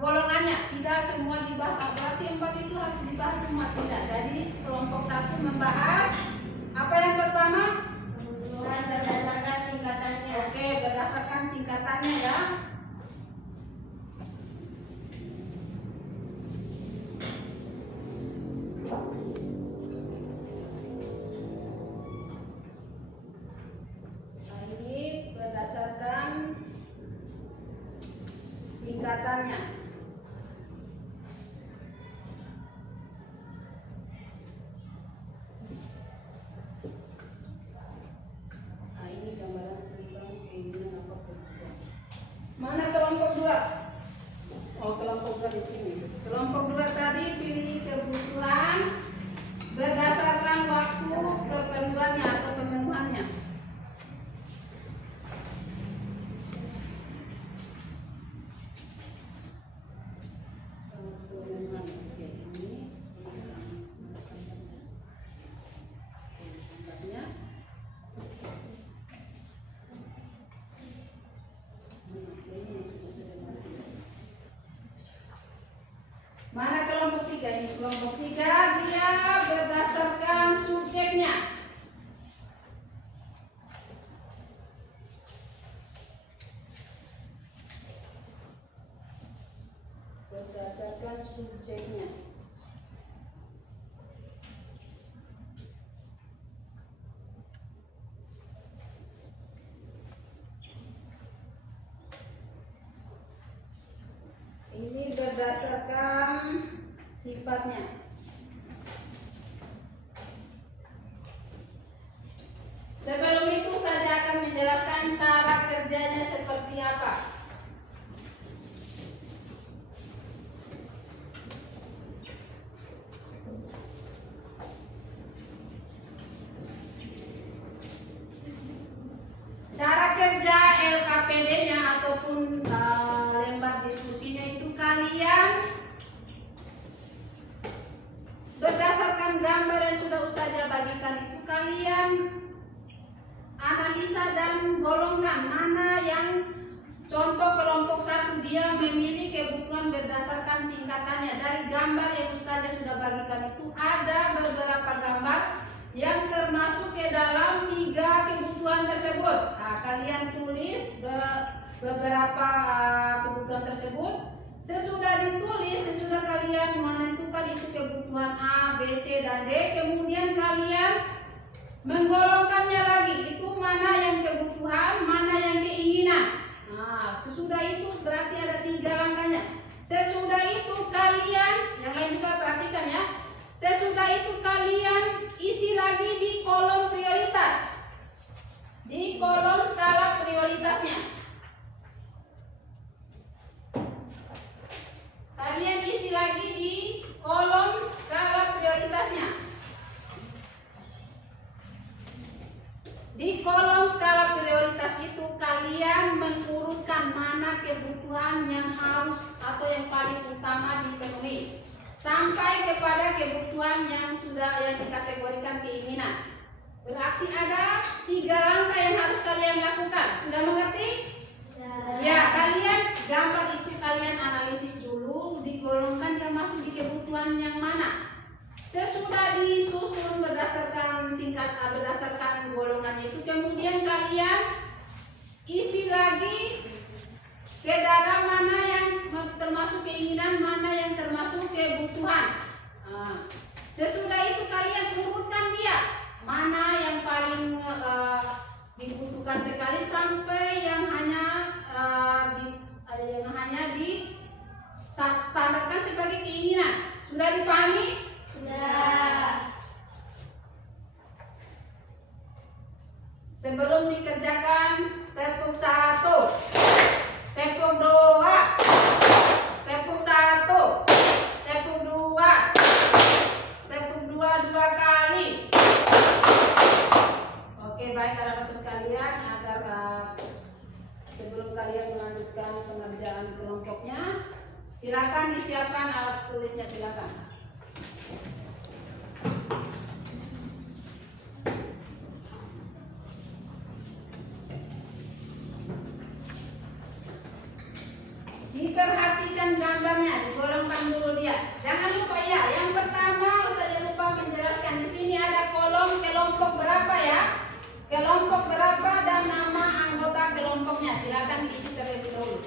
golongannya. Tidak semua dibahas. Berarti 4 itu harus dibahas semua, tidak. Jadi kelompok 1 membahas apa yang pertama? Kebutuhan berdasarkan tingkatannya. Oke, berdasarkan tingkatannya ya. Ini berdasarkan tingkatannya. Ini gambaran tentang keinginan apa kebutuhan. Mana kelompok 2? Oh, kelompok 2 di sini. Kelompok 2 tadi pilih kebutuhan berdasarkan waktu keperluannya atau pemenuhannya. Mana kelompok 3 ini? Kelompok 3 dia berdasarkan subjeknya. Berdasarkan subjeknya. Ini berdasarkan sifatnya. Sebelum itu saya akan menjelaskan cara kerjanya seperti apa. Cara kerja LKPD-nya ataupun lembar diskusinya itu kalian berdasarkan gambar yang sudah Ustazah bagikan itu kalian analisa dan golongkan mana yang contoh kelompok 1 dia memilih kebutuhan berdasarkan tingkatannya. Dari gambar yang Ustazah sudah bagikan itu ada beberapa gambar yang termasuk ke dalam 3 kebutuhan tersebut. Kalian tulis beberapa kebutuhan tersebut. Sesudah ditulis, sesudah kalian menentukan itu kebutuhan A, B, C, dan D, kemudian kalian Menggolongkannya lagi, itu mana yang kebutuhan, mana yang keinginan. Nah, sesudah itu berarti ada 3 langkahnya. Sesudah itu kalian, yang lain juga perhatikan ya. Sesudah itu kalian isi lagi di kolom prioritas. Di kolom skala prioritasnya. Kalian isi lagi di kolom skala prioritasnya. Di kolom skala prioritas itu kalian mengurutkan mana kebutuhan yang harus atau yang paling utama dipenuhi sampai kepada kebutuhan yang dikategorikan keinginan. Berarti ada 3 langkah yang harus kalian lakukan. Sudah mengerti? Ya, kalian gambar itu kalian analisis dulu, digolongkan termasuk di kebutuhan yang mana. Sesudah disusun berdasarkan berdasarkan golongannya itu, kemudian kalian isi lagi ke dalam mana yang termasuk keinginan, mana yang termasuk kebutuhan. Nah, sesudah itu kalian urutkan dia, mana yang paling dibutuhkan sekali sampai yang hanya distandarkan sebagai keinginan. Sudah dipahami? Sudah. Sebelum dikerjakan, tepuk 1, tepuk 2, tepuk 1, tepuk 2, tepuk 2 kali. Oke, baik anak-anak sekalian, agar sebelum kalian melanjutkan pengerjaan kelompoknya, silakan disiapkan alat tulisnya, silakan. Diperhatikan gambarnya, digolongkan dulu dia. Jangan lupa ya, yang pertama Ustaz lupa menjelaskan di sini ada kolom kelompok berapa ya? Kelompok berapa dan nama anggota kelompoknya. Silakan diisi terlebih dahulu.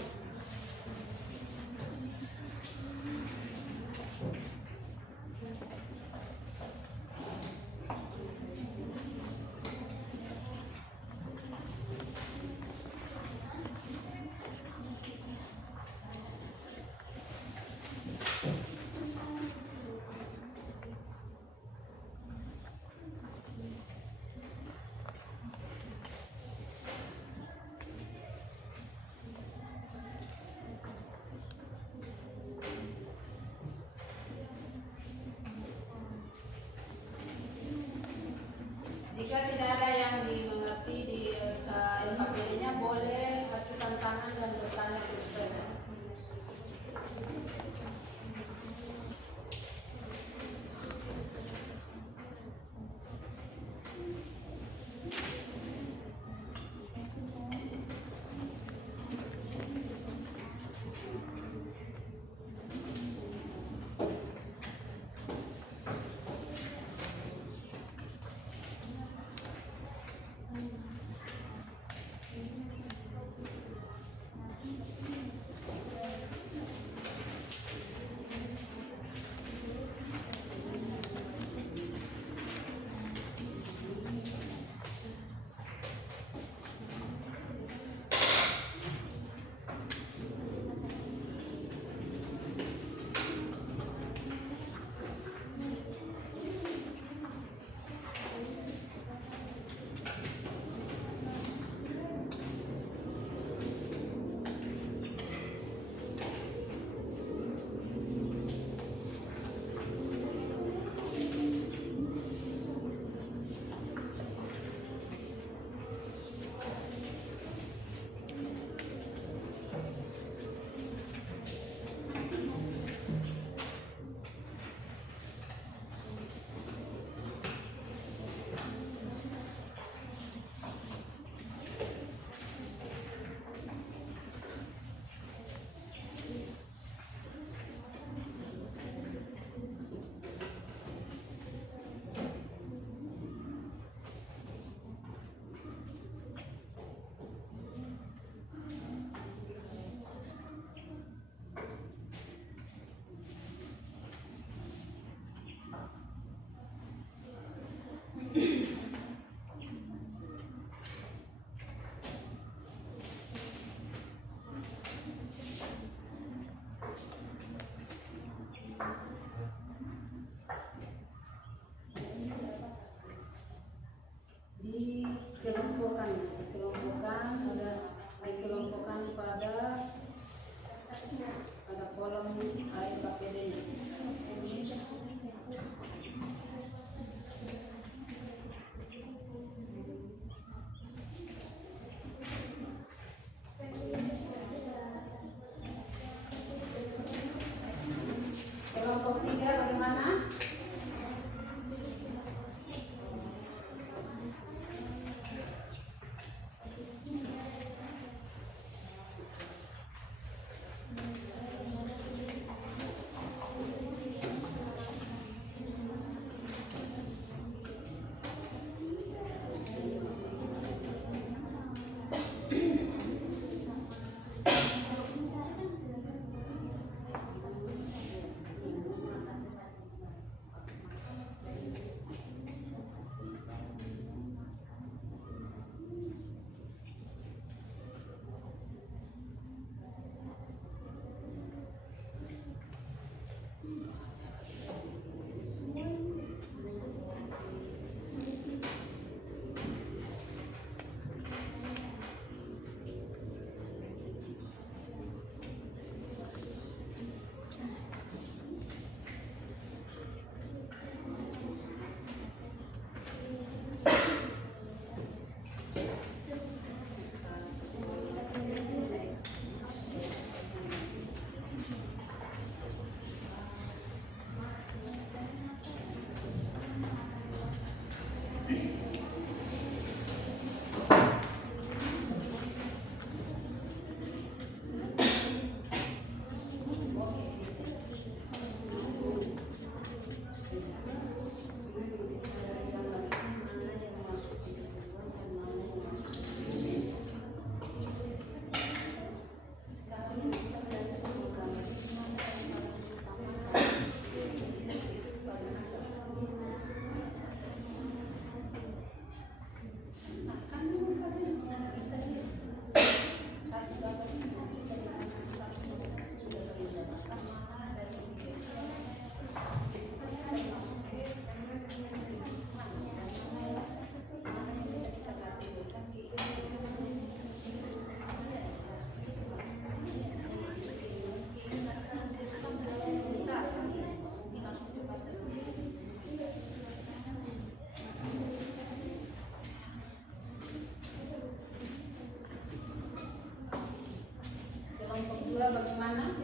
kedua bagaimana?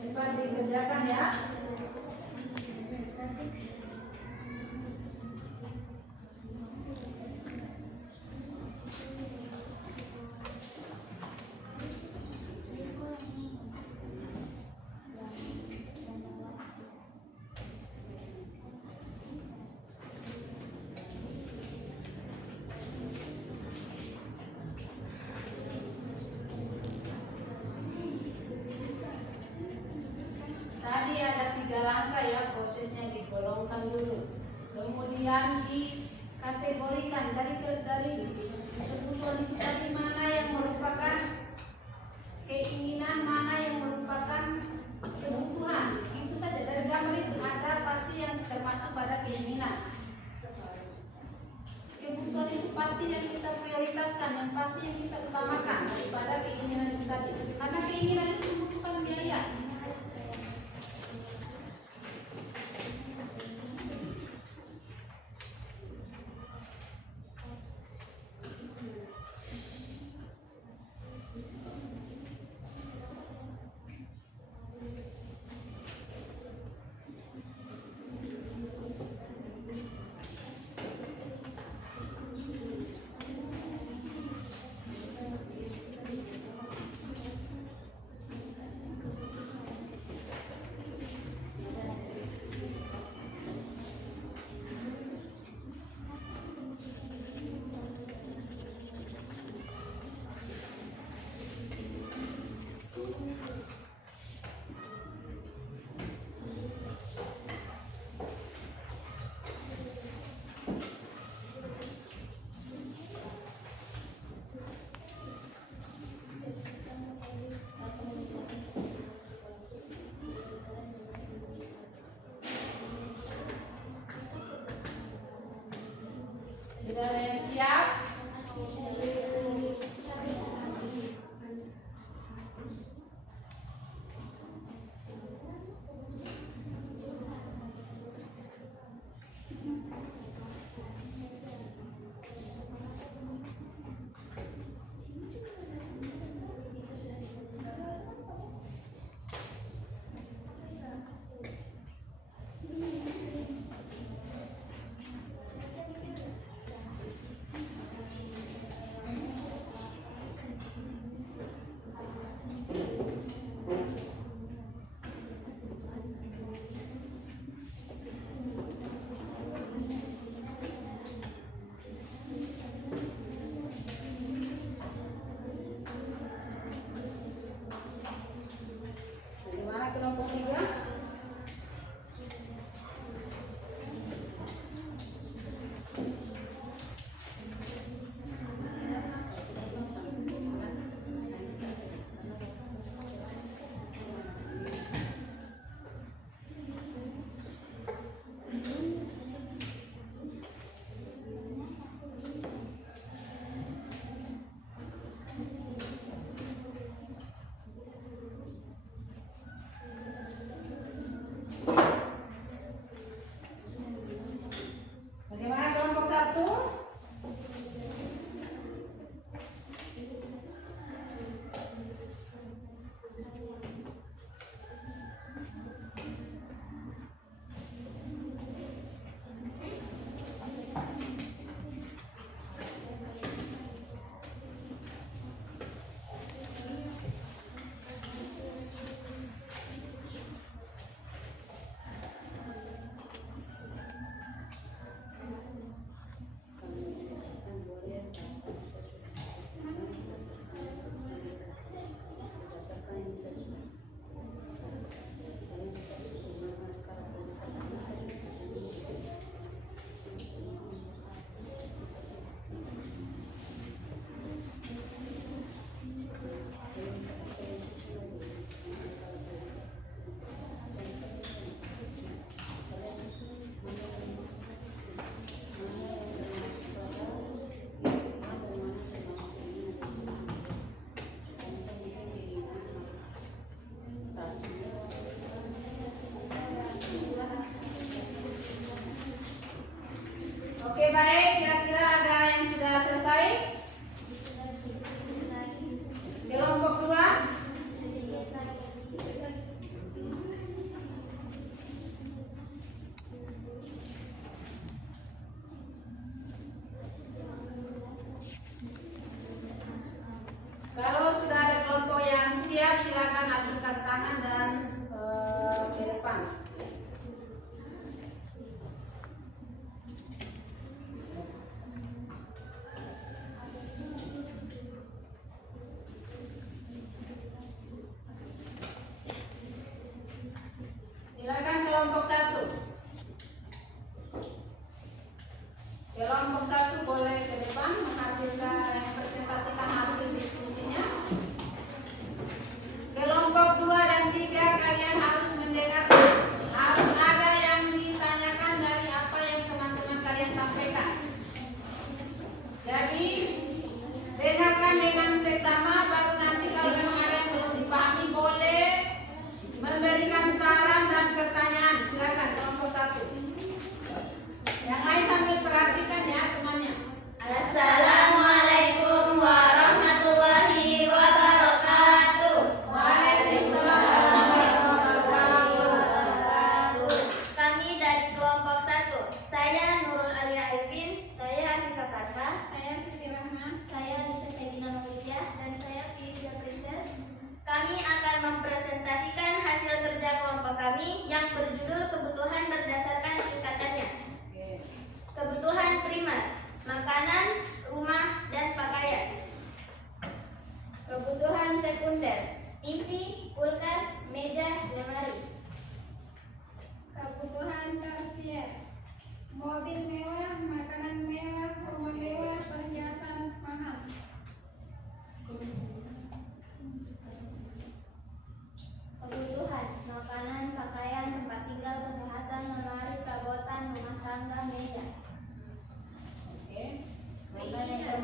Cepat dikerjakan ya. Tadi ada 3 langkah ya, prosesnya digolongkan dulu, kemudian dikategorikan dari kebutuhan itu tadi, mana yang merupakan keinginan, mana yang merupakan kebutuhan. Itu saja, dari gambar itu ada pasti yang termasuk pada keinginan. Kebutuhan itu pasti yang kita prioritaskan, yang pasti yang kita utamakan daripada keinginan itu tadi, karena keinginan itu membutuhkan biaya.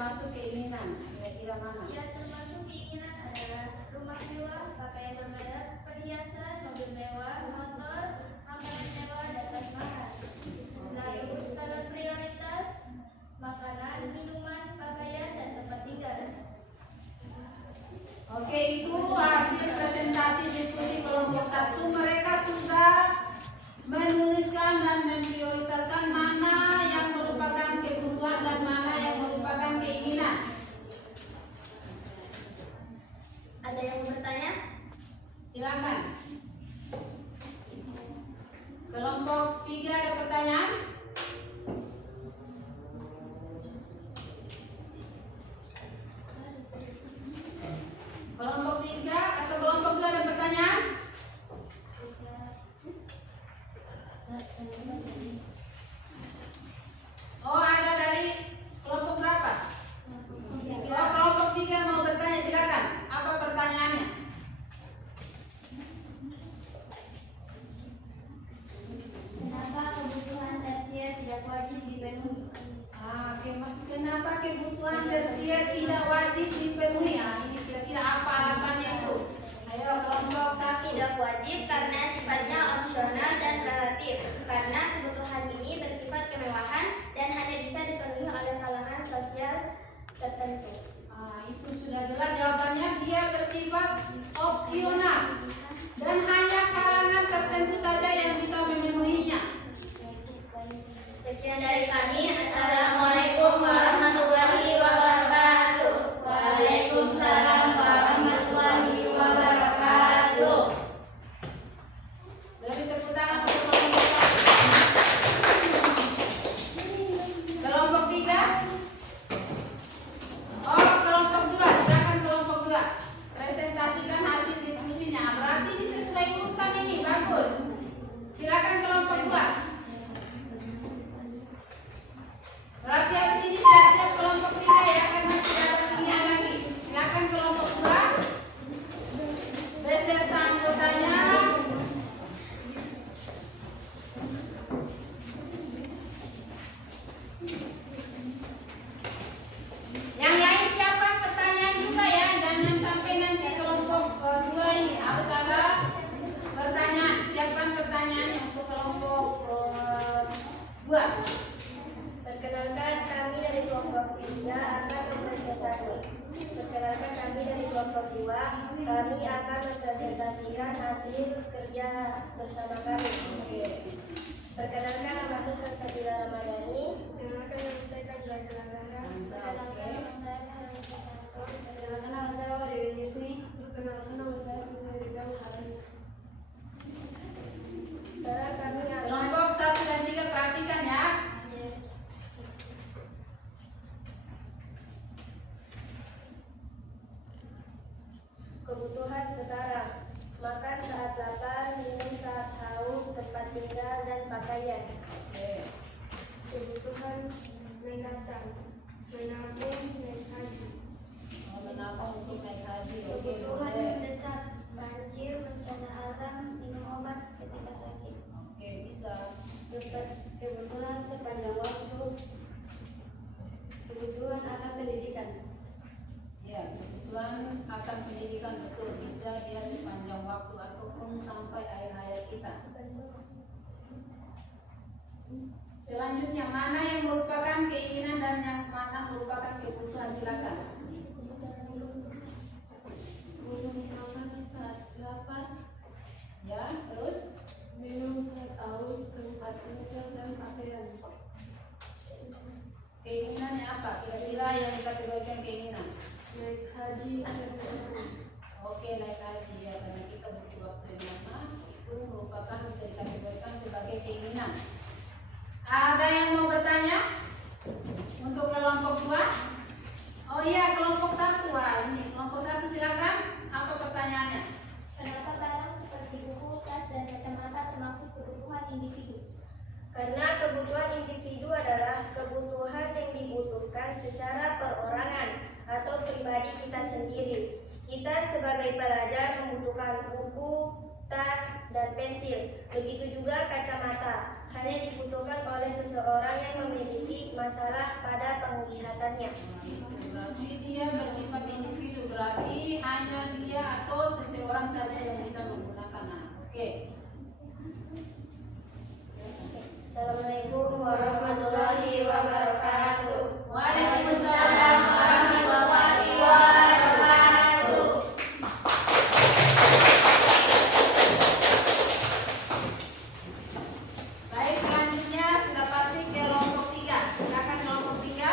termasuk keinginan? Kira-kira mana? Yang termasuk keinginan adalah rumah mewah, pakaian bermerek, perhiasan, mobil mewah, motor, makanan mewah, dan tas mahal. Lalu skala prioritas, makanan, minuman, pakaian, dan tempat tinggal. Oke, itu hasil presentasi diskusi kelompok 1. Mereka sudah menuliskan dan memprioritaskan mana yang merupakan kebutuhan dan mana yang merupakan keinginan. Ada yang mau bertanya? Silakan. Kelompok 3 ada pertanyaan? Kelompok 3 atau kelompok 2 ada pertanyaan? Oh, ada dari kelompok berapa? Oh, kelompok 3 mau bertanya, silakan. Apa pertanyaannya? Kenapa kebutuhan tersier tidak wajib dipenuhi? Kenapa kebutuhan tersier tidak wajib dipenuhi? Ini kira-kira apa alasannya itu? Ayo, kelompok 1. Tidak wajib karena sifatnya opsional dan relatif. Karena kebutuhan ini bersifat kemewahan dan hanya bisa dipenuhi oleh kalangan sosial tertentu. Itu sudah jelas jawabannya. Dia bersifat opsional dan hanya kalangan tertentu saja yang bisa memenuhinya. Sekian dari kami. Assalamualaikum warahmatullahi wabarakatuh. Waalaikumsalam warahmatullahi wabarakatuh. Beri tepuk tangan untuk kelompok 1. Kelompok 3. Oh, kelompok 2. Silakan kelompok 2. Presentasikan hasil diskusinya. Berarti ini sesuai urutan ini. Bagus. Silakan kelompok 2. Berarti habis ini siap-siap kelompok 3 ya, karena tidak ada pilihan lagi. Silakan kelompok 2 beserta anggotanya. Yang lain siapkan pertanyaan juga ya, jangan sampai nanti kelompok 2 ini harus ada pertanyaan. Siapkan pertanyaannya untuk kelompok 2. Perkenalkan kami dari kelompok 3 akan berpresentasi. Perkenalkan kami dari kelompok 2, kami akan mempresentasikan hasil kerja bersama kami. Perkenalkan nama saya Salsabila Ramadhani. Perkenalkan nama saya Kajla Gelagara. Perkenalkan nama saya Hanisa Samson. Perkenalkan nama saya Dewi Yusni. Perkenalkan nama saya Putri Ridwan Harani. Sekarang kami akan Kelompok 1 dan 3 perhatikan ya. kebutuhan sekarang, makan saat lapar, minum saat haus, tempat tinggal, dan pakaian. Kebutuhan mendatang, menabung, naik haji. Menabung untuk naik haji. Kebutuhan mendesak, banjir, bencana alam, minum obat ketika sakit. Oke, bisa. Kebutuhan sepanjang waktu, kebutuhan akan pendidikan. Ya, kebutuhan akan pendidikan betul. Bisa dia sepanjang waktu ataupun sampai akhir hayat kita. Selanjutnya, mana yang merupakan keinginan dan yang mana merupakan kebutuhan? Silakan. Minum aman saat lapar, Ya, terus minum saat haus, tempat tinggal, dan pakaian. keinginannya apa? Kira-kira yang dikategorikan keinginan. Naik haji, Oke, naik haji ya, karena kita butuh waktu yang lama. Itu merupakan bisa dikategorikan sebagai keinginan. Ada yang mau bertanya untuk kelompok 2? Oh iya, kelompok 1. Wah, ini kelompok 1 silakan. Apa pertanyaannya? Kenapa barang seperti buku, tas, dan kacamata termasuk kebutuhan individu? Karena kebutuhan individu adalah kebutuhan yang dibutuhkan secara perorangan atau pribadi kita sendiri. Kita sebagai pelajar membutuhkan buku, tas, dan pensil. Begitu juga kacamata. hanya dibutuhkan oleh seseorang yang memiliki masalah pada penglihatannya. Berarti dia bersifat individu, berarti hanya dia atau seseorang saja yang bisa menggunakan. Nah, oke. Assalamualaikum warahmatullahi wabarakatuh. Waalaikumsalam warahmatullahi wabarakatuh. Baik, selanjutnya sudah pasti kelompok 3. Silakan kelompok 3.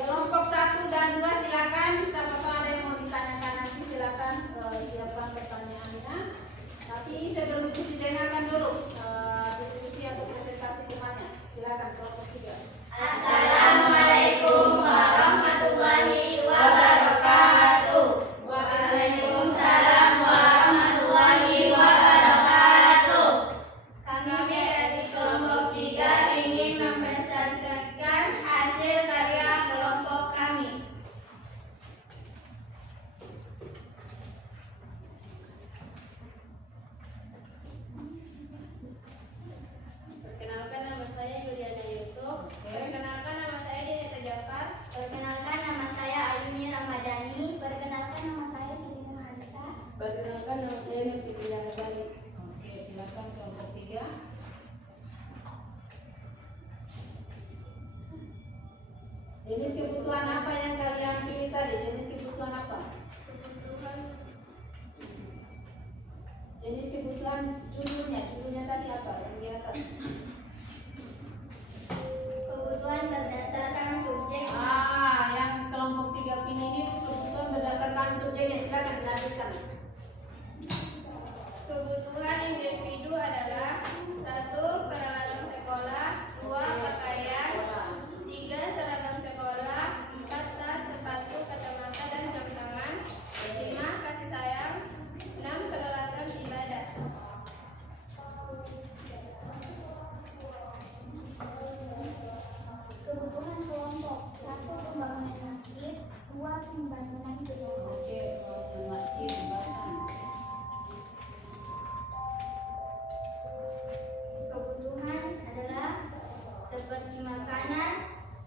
Kelompok 1 dan 2 silakan. Siapa tahu ada yang mau ditanyakan nanti, silakan siapkan pertanyaannya. Tapi sebelum itu didengarkan dulu diskusi atau presentasi temannya. Silakan kelompok 3. Assalamualaikum warahmatullahi wabarakatuh. Waalaikumsalam warahmatullahi wabarakatuh. Kami dari kelompok 3 ingin mempresentasikan hasil karya kelompok kami. Perkenalkan, nama saya Yuliana Yusuf. Perkenalkan, nama saya Dineta Jafar. Perkenalkan, nama saya Ayuni Ramadhani. Perkenalkan, nama saya Selina Marisa. Perkenalkan, nama saya Nurfidia Nabali. Oke, silakan kelompok 3. Jenis kebutuhan apa yang kalian pilih tadi? Jenis kebutuhan apa? Jenis kebutuhan judulnya tadi apa? Yang di atas. Kebutuhan berdasarkan subjek. Yang kelompok 3 pilih ini kebutuhan berdasarkan subjeknya. Silakan dilanjutkan. Kebutuhan individu adalah 1. Peralatan sekolah, 2. Pakaian, 3. Seragam sekolah, 4. Tas, sepatu, kacamata, dan jam tangan, 5. Kasih sayang, 6. Peralatan ibadah. Kebutuhan kelompok 1. Pembangunan masjid, 2. Pembangunan gereja. Oke, kelompok masjid bahkan. Kebutuhan adalah seperti makanan,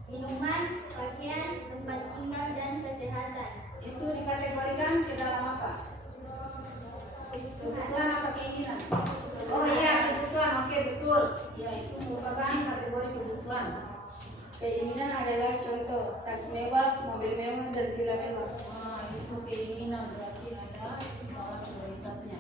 minuman, pakaian, tempat tinggal, dan kesehatan. Itu dikategorikan ke dalam apa? Kebutuhan apa keinginan? Oh iya, kebutuhan. Oke, betul. Ya, itu merupakan kategori kebutuhan. Keinginan adalah contoh tas mewah, mobil mewah, dan villa mewah. Itu keinginan, berarti ada dalam prioritasnya.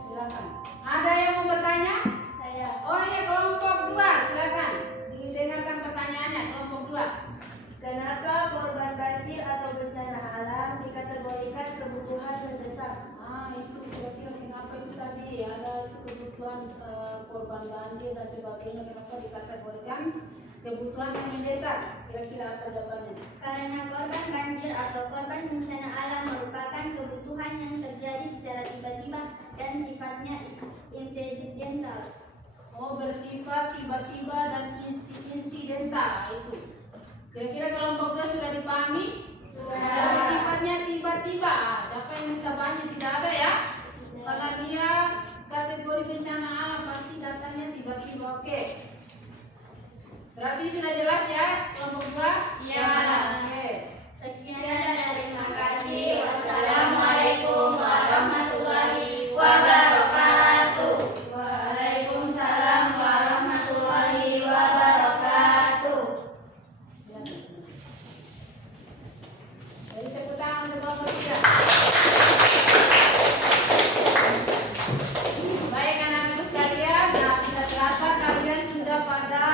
Silakan. Ada yang mau bertanya? Saya. Oh iya, kelompok 2, silakan. Didengarkan pertanyaannya, kelompok 2. Kenapa korban banjir atau bencana alam dikategorikan kebutuhan mendesak? Itu kira-kira kenapa itu tadi ada itu kebutuhan korban banjir dan sebagainya, kenapa dikategorikan kebutuhan yang mendesak? Kira-kira apa jawabannya? Karena korban banjir atau korban bencana alam merupakan kebutuhan yang terjadi secara tiba-tiba dan sifatnya insidental. Oh, bersifat tiba-tiba dan insidental itu. Kira-kira kelompok 2 sudah dipahami? Sudah. Sifatnya tiba-tiba. Siapa yang minta banyak? Tidak ada ya? Kalau dia kategori bencana alam pasti datangnya tiba-tiba. Oke. Berarti sudah jelas ya kelompok 2? Iya. Oke. Sekian dan terima kasih. Wassalamualaikum warahmatullahi wabarakatuh. Waalaikumsalam warahmatullahi wabarakatuh. Jadi tepuk tangan untuk kelompok 3. Baik anak-anak sekalian, tidak terasa kalian sudah pada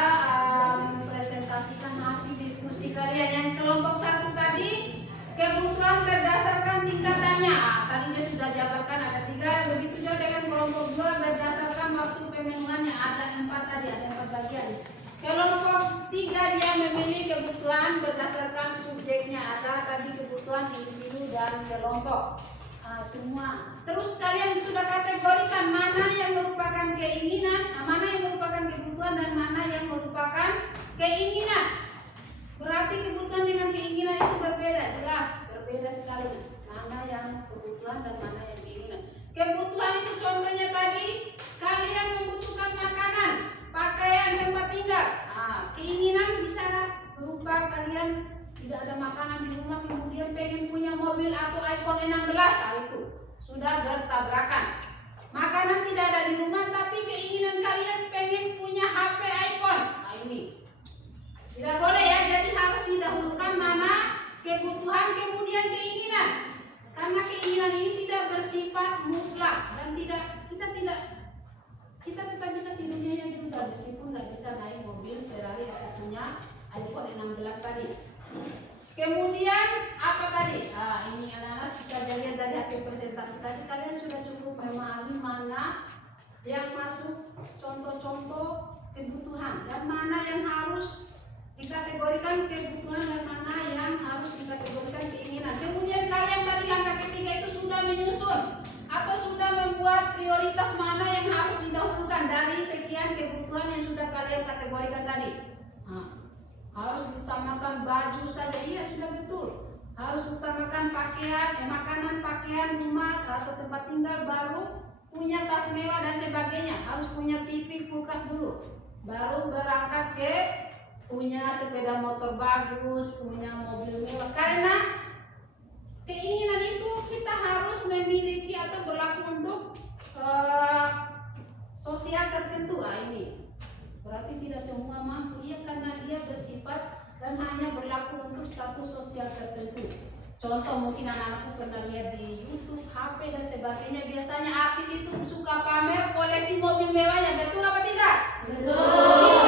presentasikan hasil diskusi kalian. Yang kelompok 1 tadi kebutuhan berdasarkan tingkatannya. Tadinya sudah jabarkan ada 3, begitu juga dengan kelompok 2 berdasarkan waktu pemenuhannya ada 4 tadi, ada 4 bagian. Kelompok 3 dia memilih kebutuhan berdasarkan subjeknya, ada tadi kebutuhan individu dan kelompok. Semua. Terus kalian sudah kategorikan mana yang merupakan keinginan, mana yang merupakan kebutuhan dan mana yang merupakan keinginan. Berarti kebutuhan dengan keinginan itu berbeda, jelas berbeda sekali. Mana yang kebutuhan dan mana yang keinginan. Kebutuhan itu contohnya tadi, kalian membutuhkan makanan, pakaian, tempat tinggal. Keinginan bisa berupa kalian tidak ada makanan di rumah, kemudian pengen punya mobil atau iPhone 16, itu sudah bertabrakan. Makanan tidak ada di rumah, tapi keinginan kalian pengen punya HP iPhone. Ini tidak boleh ya, jadi harus didahulukan mana kebutuhan kemudian keinginan. Karena keinginan ini tidak bersifat mutlak dan kita tetap bisa tidurnya juga meskipun nggak bisa naik mobil Ferrari atau punya iPhone 16 tadi. Kemudian apa tadi? Ini anak-anak kita lihat dari hasil presentasi tadi, kalian sudah cukup memahami mana yang masuk contoh-contoh kebutuhan dan mana yang harus dikategorikan kebutuhan dan mana yang harus dikategorikan keinginan. Kemudian kalian tadi langkah ketiga itu sudah menyusun atau sudah membuat prioritas mana yang harus didahulukan dari sekian kebutuhan yang sudah kalian kategorikan tadi. Harus utamakan baju saja, iya sudah betul. Harus utamakan pakaian, makanan, pakaian, rumah atau tempat tinggal, baru punya tas mewah dan sebagainya. Harus punya TV, kulkas dulu, baru berangkat ke punya sepeda motor bagus, punya mobil mewah. Karena keinginan itu kita harus memiliki atau berlaku untuk sosial tertentu. Ini berarti tidak semua mampu, iya, karena dia bersifat dan hanya berlaku untuk status sosial tertentu. Contoh mungkin anak-anakku pernah lihat di YouTube, HP dan sebagainya. Biasanya artis itu suka pamer koleksi mobil mewahnya, betul apa tidak? Betul.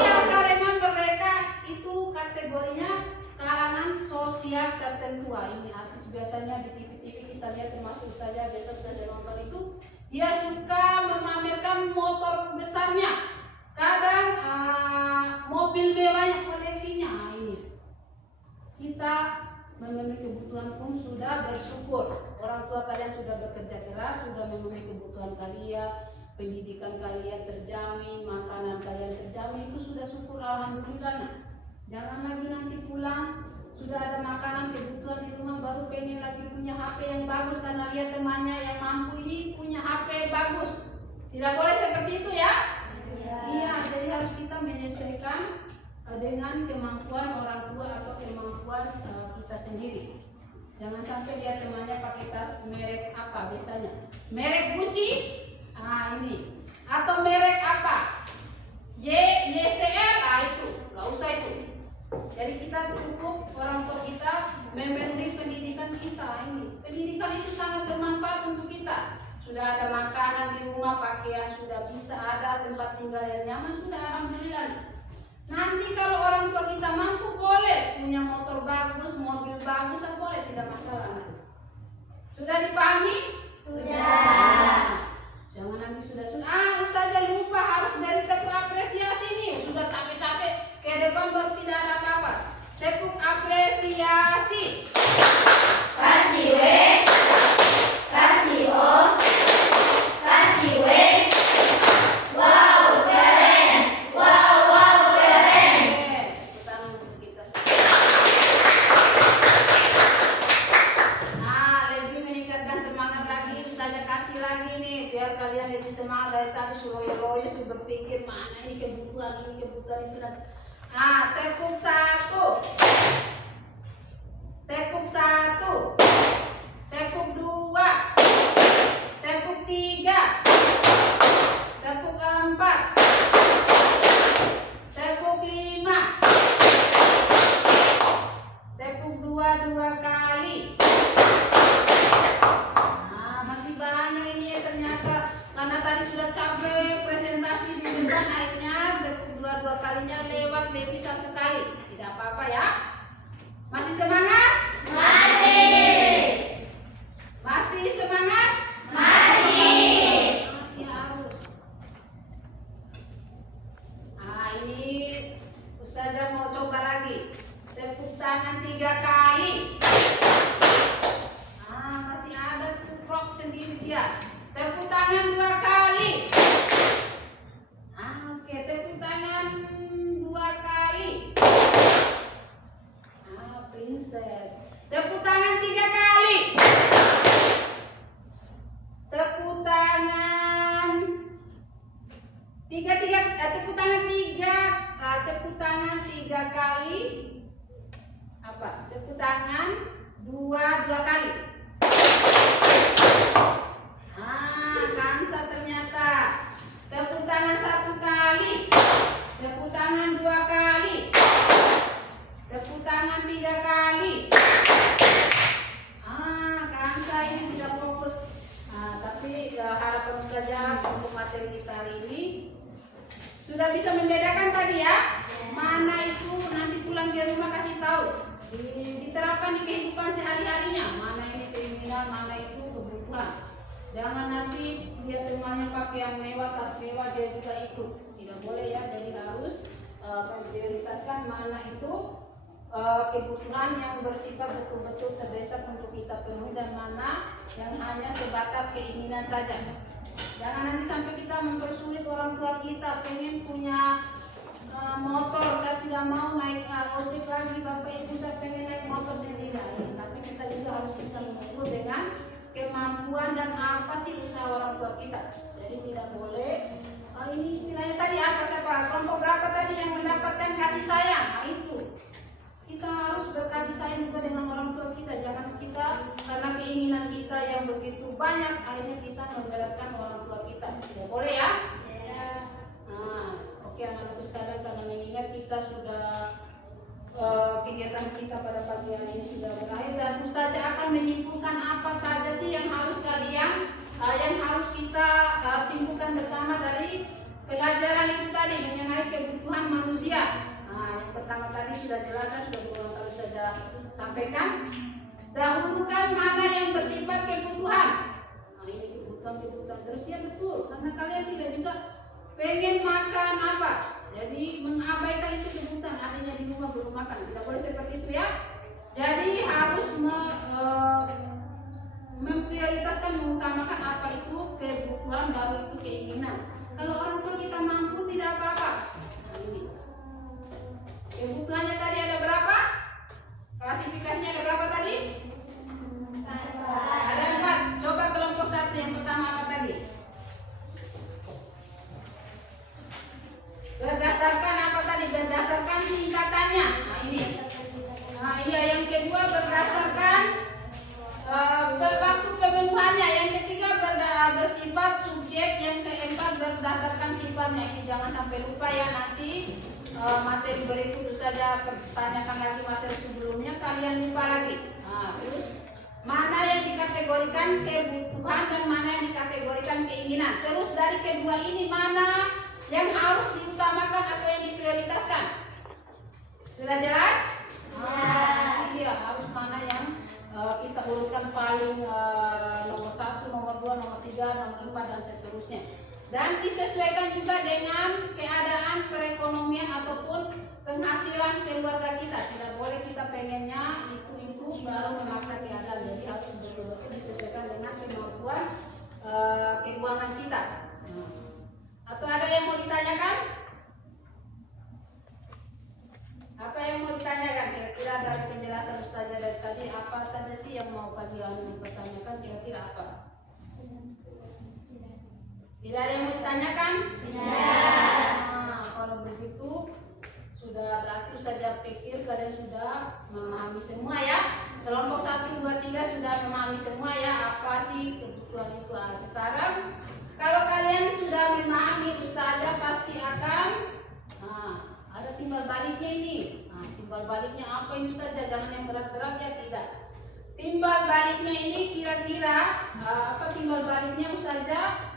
Iya, karena mereka itu kategorinya kalangan sosial tertentu. Ini artis biasanya di TV-TV kita lihat, termasuk saja besok saja nonton itu, dia suka memamerkan motor besarnya. Kadang mobil mewahnya koleksinya. Ini kita memenuhi kebutuhan pun sudah bersyukur. Orang tua kalian sudah bekerja keras, sudah memenuhi kebutuhan kalian, pendidikan kalian terjamin, makanan kalian terjamin, itu sudah syukur, alhamdulillah. Jangan lagi nanti pulang sudah ada makanan, kebutuhan di rumah, baru pengen lagi punya HP yang bagus karena lihat temannya yang mampu ini punya HP bagus. Tidak boleh seperti itu ya. Iya, jadi harus kita menyesuaikan dengan kemampuan orang tua atau kemampuan kita sendiri. Jangan sampai dia temannya pakai tas merek apa, biasanya merek Gucci, ini, atau merek apa, YCL, itu nggak usah itu. Jadi kita cukup orang tua kita memenuhi pendidikan kita. Ini pendidikan itu sangat bermanfaat untuk kita. Sudah ada makanan di rumah, pakaian sudah bisa ada, tempat tinggal yang nyaman sudah, alhamdulillah. Nanti kalau orang tua kita mampu, boleh punya motor bagus, mobil bagus, boleh, tidak masalah. Sudah dipahami? Sudah. Jangan nanti sudah. Ustazah lupa harus beri tepuk apresiasi nih. Sudah capek-capek ke depan baru tidak ada apa-apa. Tepuk apresiasi. Kasih W, kasih O, kasih W. Wow, keren. Wow, keren. Kita untuk kita. Lebih meningkatkan semangat lagi. Ustazah kasih lagi nih, biar kalian lebih semangat. Dari tadi suroyo-royo sudah berpikir mana ini kebutuhan itu. Tepuk satu. Tepuk satu. Tepuk dua. Tepuk tiga. Tepuk empat. Tepuk lima. Tepuk dua kali. Masih banyak ini ternyata, karena tadi sudah capek presentasi di depan, akhirnya tepuk dua kalinya lewat lebih satu kali. Tidak apa-apa ya. Masih semangat? Masih semangat? Masih harus. Ini Ustazah mau coba lagi. Tepuk tangan 3 kali. Masih ada tuh rock sendiri dia. Tepuk tangan 2 kali. Oke, tepuk tangan 2 kali. persilakan saja untuk materi kita hari ini. Sudah bisa membedakan tadi ya? Mana itu nanti pulang ke rumah kasih tahu. Diterapkan di kehidupan sehari-harinya. Mana ini keinginan, mana itu kebutuhan. Jangan nanti lihat temannya pakai yang mewah, tas mewah, dia juga ikut. Tidak boleh ya, jadi harus memprioritaskan mana itu kebutuhan yang bersifat betul-betul terdesak untuk kita penuhi dan mana yang hanya sebatas keinginan saja. Jangan nanti sampai kita mempersulit orang tua kita pengen punya motor, saya tidak mau naik ojek lagi, bapak ibu saya pengen naik motor sendiri. Tapi kita juga harus bisa mengukur dengan kemampuan dan apa sih usaha orang tua kita. Jadi tidak boleh ini istilahnya tadi apa, siapa kelompok berapa tadi yang mendapatkan kasih sayang. Nah itu kita harus berkasih sayang juga dengan orang tua kita. Jangan kita karena keinginan kita yang begitu banyak akhirnya kita memberatkan orang tua kita. Ya boleh ya? Ya. Nah, oke anak-anakku sekalian, karena mengingat kita sudah kegiatan kita pada pagi hari ini sudah berakhir dan Ustazah akan menyimpulkan apa saja sih yang harus kalian yang harus kita simpulkan bersama dari pelajaran itu tadi mengenai kebutuhan manusia. Nah, yang pertama tadi sudah jelas, sudah berulang kali saja sampaikan. Dahulukan mana yang bersifat kebutuhan. Nah, ini kebutuhan terus ya betul, karena kalian tidak bisa pengen makan apa, jadi mengabaikan itu kebutuhan, artinya di rumah belum makan, tidak boleh seperti itu ya. Jadi harus memprioritaskan, mengutamakan apa itu kebutuhan, baru itu keinginan. Kalau orang tua kita mampu tidak apa-apa. Nah, ini kebutuhannya tadi ada berapa? Klasifikasinya ada berapa tadi? Ada 4. Coba kelompok 1 yang pertama apa tadi? Berdasarkan apa tadi? Berdasarkan tingkatannya. Nah ini. Nah iya, yang kedua berdasarkan waktu pemenuhannya. Yang ketiga bersifat subjek. Yang keempat berdasarkan sifatnya. Ini jangan sampai lupa ya, nanti materi berikut saja pertanyakan lagi materi sebelumnya, kalian lupa lagi. Nah, terus mana yang dikategorikan kebutuhan dan mana yang dikategorikan keinginan. Terus dari kedua ini mana yang harus diutamakan atau yang diprioritaskan? Sudah jelas? Iya, harus mana yang kita urutkan paling nomor 1, nomor 2, nomor 3, nomor 4 dan seterusnya. Dan disesuaikan juga dengan keadaan perekonomian ataupun penghasilan keluarga kita. Tidak boleh kita pengennya itu baru memaksa keadaan. Jadi harus betul-betul disesuaikan dengan kemampuan keuangan kita. Atau ada yang mau ditanyakan? Apa yang mau ditanyakan? Kira-kira dari penjelasan Ustazah dari tadi, apa saja sih yang mau kalian pertanyakan? Kira-kira apa? Tidak ada yang mau ditanyakan? Tidak. Nah, kalau begitu sudah berarti saja pikir kalian sudah memahami semua ya. Kelompok 1, 2, 3 sudah memahami semua ya apa sih kebutuhan itu. Nah, sekarang kalau kalian sudah memahami, Ustazah pasti akan ada timbal baliknya ini. Nah, timbal baliknya apa ini Ustazah? Jangan yang berat-berat ya, tidak. Timbal baliknya ini kira-kira apa timbal baliknya Ustazah?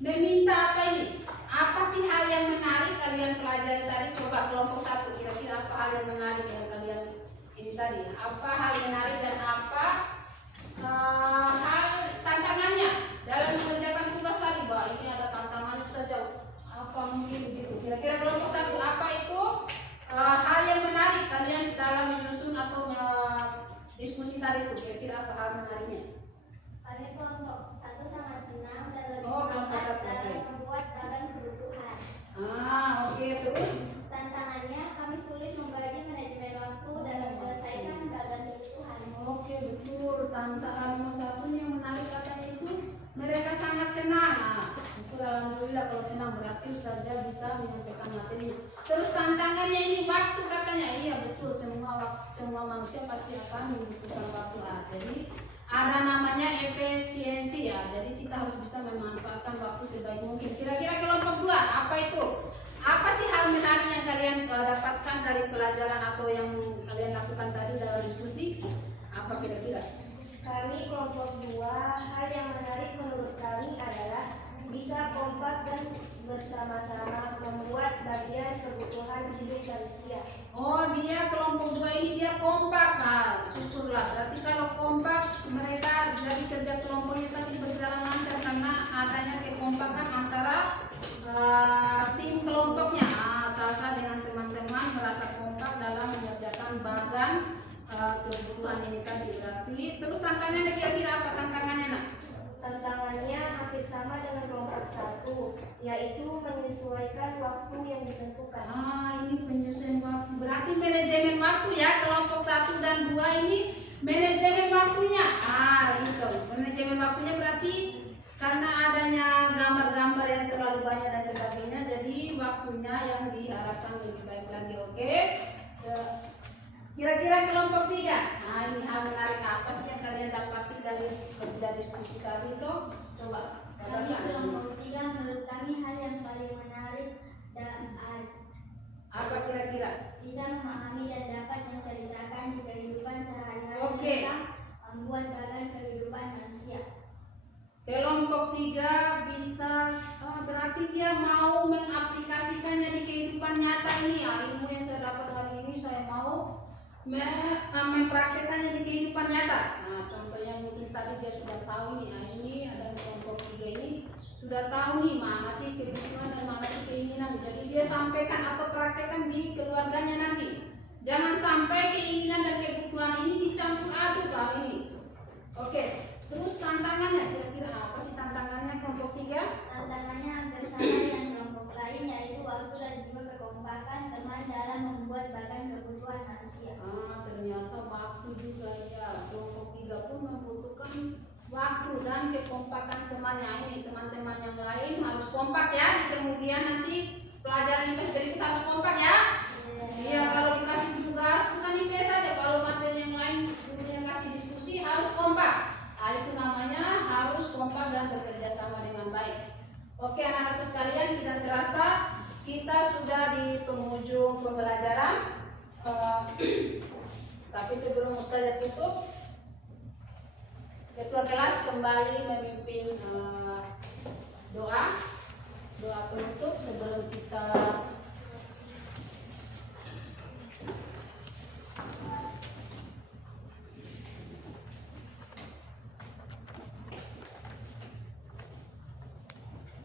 Meminta apa ini? Apa sih hal yang menarik kalian pelajari tadi? Coba kelompok 1 kira-kira apa hal yang menarik yang kalian ini tadi? Apa hal menarik dan apa hal tantangannya dalam mengerjakan tugas tadi? Bahwa ini ada tantangannya saja. Apa mungkin begitu? Kira-kira kelompok 1 apa itu hal yang menarik kalian dalam menyusun atau diskusi tadi itu? Kira-kira apa hal menariknya? Kami kelompok 1 sangat senang dan lebih kelompok semangat 1, dalam oke. membuat bagan kebutuhan. Oke, terus? Tantangannya, kami sulit membagi manajemen waktu dalam menyelesaikan bagan kebutuhan. Oke, betul. Tantangan nomor 1 yang menarik katanya itu mereka sangat senang. Nah, syukur alhamdulillah kalau senang berarti Ustazah bisa menyampaikan materi. Terus tantangannya ini waktu katanya. Iya betul, semua manusia pasti akan membutuhkan waktu. Jadi ada namanya efisiensi ya. Jadi kita harus bisa memanfaatkan waktu sebaik mungkin. Kira-kira kelompok 2 apa itu? Apa sih hal menarik yang kalian dapatkan dari pelajaran atau yang kalian lakukan tadi dalam diskusi? Apa kira-kira? Kami kelompok 2, hal yang menarik menurut kami manusia. Oh, dia kelompok 2 ini dia kompak. Nah, syukurlah. Berarti kalau kompak mereka jadi kerja kelompoknya tadi berjalan lancar karena adanya kekompakan antara tim kelompoknya. Salsa dengan teman-teman merasa kompak dalam mengerjakan bagan kebutuhan ini tadi. Berarti terus tantangannya kira-kira apa tantangannya, Nak? Tantangannya hampir sama dengan kelompok 1, yaitu menyesuaikan waktu yang ditentukan. Ini penyusunan waktu. Berarti manajemen waktu ya, kelompok 1 dan 2 ini manajemen waktunya. Itu. Manajemen waktunya berarti karena adanya gambar-gambar yang terlalu banyak dan sebagainya, jadi waktunya yang diharapkan lebih baik lagi. Oke. Kira-kira kelompok 3. Ini hal menarik apa sih yang kalian dapati dari kerja diskusi kami itu? Coba. Kami kelompok 3 menurut kami hal yang paling menarik dan Apa kira-kira? bisa memahami dan dapat menceritakan di kehidupan sehari-hari Oke. tentang membuat bagan kehidupan manusia. Kelompok 3 bisa berarti dia mau mengaplikasikannya di kehidupan nyata ini. Ilmu yang saya dapat hari ini saya mau mempraktekannya di kehidupan nyata. Nah, contoh yang mungkin tadi dia sudah tahu nih. Ini ada kelompok 3 ini sudah tahu nih mana sih kebutuhan dan mana sih keinginan. Jadi dia sampaikan atau praktekkan di keluarganya nanti. Jangan sampai keinginan dan kebutuhan ini dicampur aduk kali ini. Oke. Terus tantangannya kira-kira apa sih tantangannya kelompok 3? Tantangannya hampir sama dengan kelompok lain, yaitu waktu dan juga kekompakan teman dalam membuat bagan kebutuhan manusia. Ternyata waktu juga ya. Kelompok 3 pun membutuhkan waktu dan kekompakan temannya ini. Teman-teman yang lain harus kompak ya. Di kemudian nanti pelajaran IPS berikut harus kompak ya. Iya, kalau dikasih tugas bukan IPS saja, kalau materi yang lain guru yang kasih diskusi harus kompak. Itu namanya harus kompak dan bekerja sama dengan baik. Oke, anak-anakku sekalian, tidak terasa kita sudah di penghujung pembelajaran. Tapi sebelum Ustazah tutup, ketua kelas kembali memimpin doa penutup sebelum kita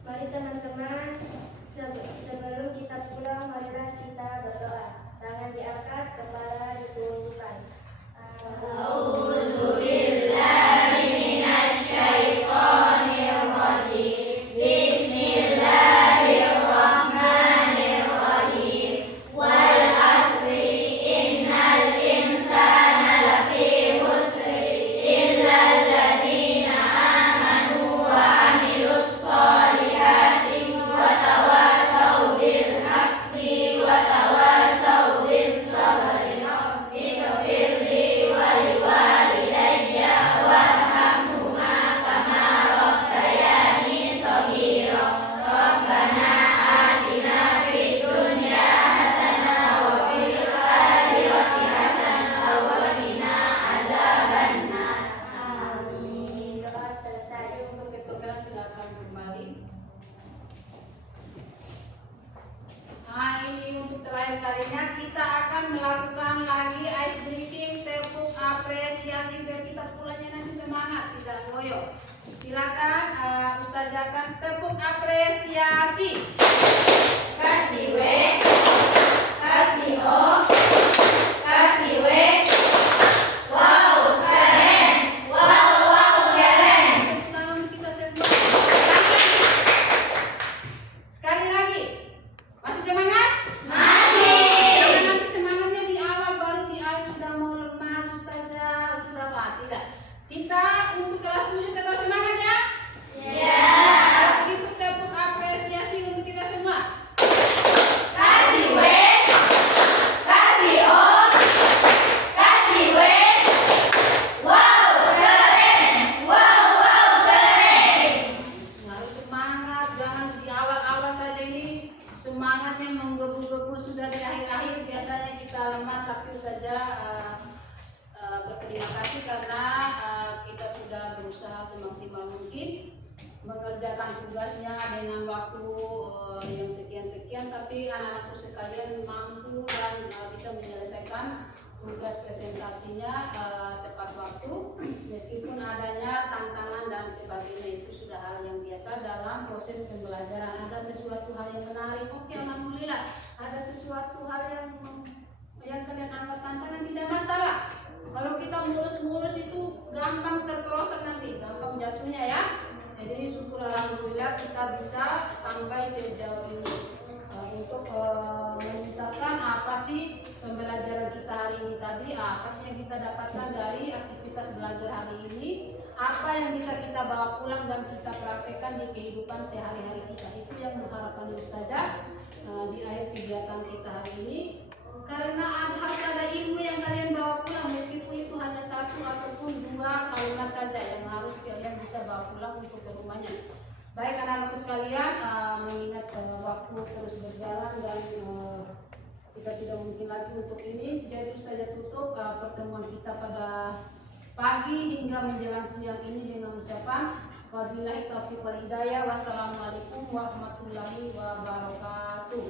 Mari teman-teman, sebelum kita pulang, marilah kita berdoa. Tangan diangkat, kepala ditundukkan. Silakan Ustazah akan tepuk apresiasi. Kasih W, kasih O, kasih W. Wow, keren. Wow, keren. Tepuk tangan kita semua. Sekali lagi. Masih semangat? Masih. Jangan nanti semangatnya di awal, baru di akhir sudah mau lemas Ustazah, sudah tidak. Kita untuk kelas 7 tetap semangat ya? Ya. Begitu tepuk apresiasi untuk kita mengerjakan tugasnya dengan waktu yang sekian-sekian, tapi anak-anakku sekalian mampu dan bisa menyelesaikan tugas presentasinya tepat waktu, meskipun adanya tantangan dan sebagainya. Itu sudah hal yang biasa dalam proses pembelajaran. Ada sesuatu hal yang menarik, oke, alhamdulillah. Ada sesuatu hal yang kalian anggap tantangan, tidak masalah. Kalau kita mulus-mulus itu gampang terperosok nanti, gampang jatuhnya ya. Jadi syukur alhamdulillah kita bisa sampai sejauh ini. Untuk menuntaskan apa sih pembelajaran kita hari ini tadi, apa sih yang kita dapatkan dari aktivitas belajar hari ini, apa yang bisa kita bawa pulang dan kita praktekkan di kehidupan sehari-hari kita. Itu yang harapan saja di akhir kegiatan kita hari ini. Karena harus ada ilmu yang kalian bawa pulang, meskipun itu hanya satu ataupun dua kalimat saja yang harus kalian bisa bawa pulang untuk ke rumahnya. Baik anak-anakku sekalian, mengingat waktu terus berjalan dan kita tidak mungkin lagi untuk ini, jadi saja tutup pertemuan kita pada pagi hingga menjelang siang ini dengan ucapan wabillahi taufiq wal hidayah. Wassalamualaikum warahmatullahi wabarakatuh.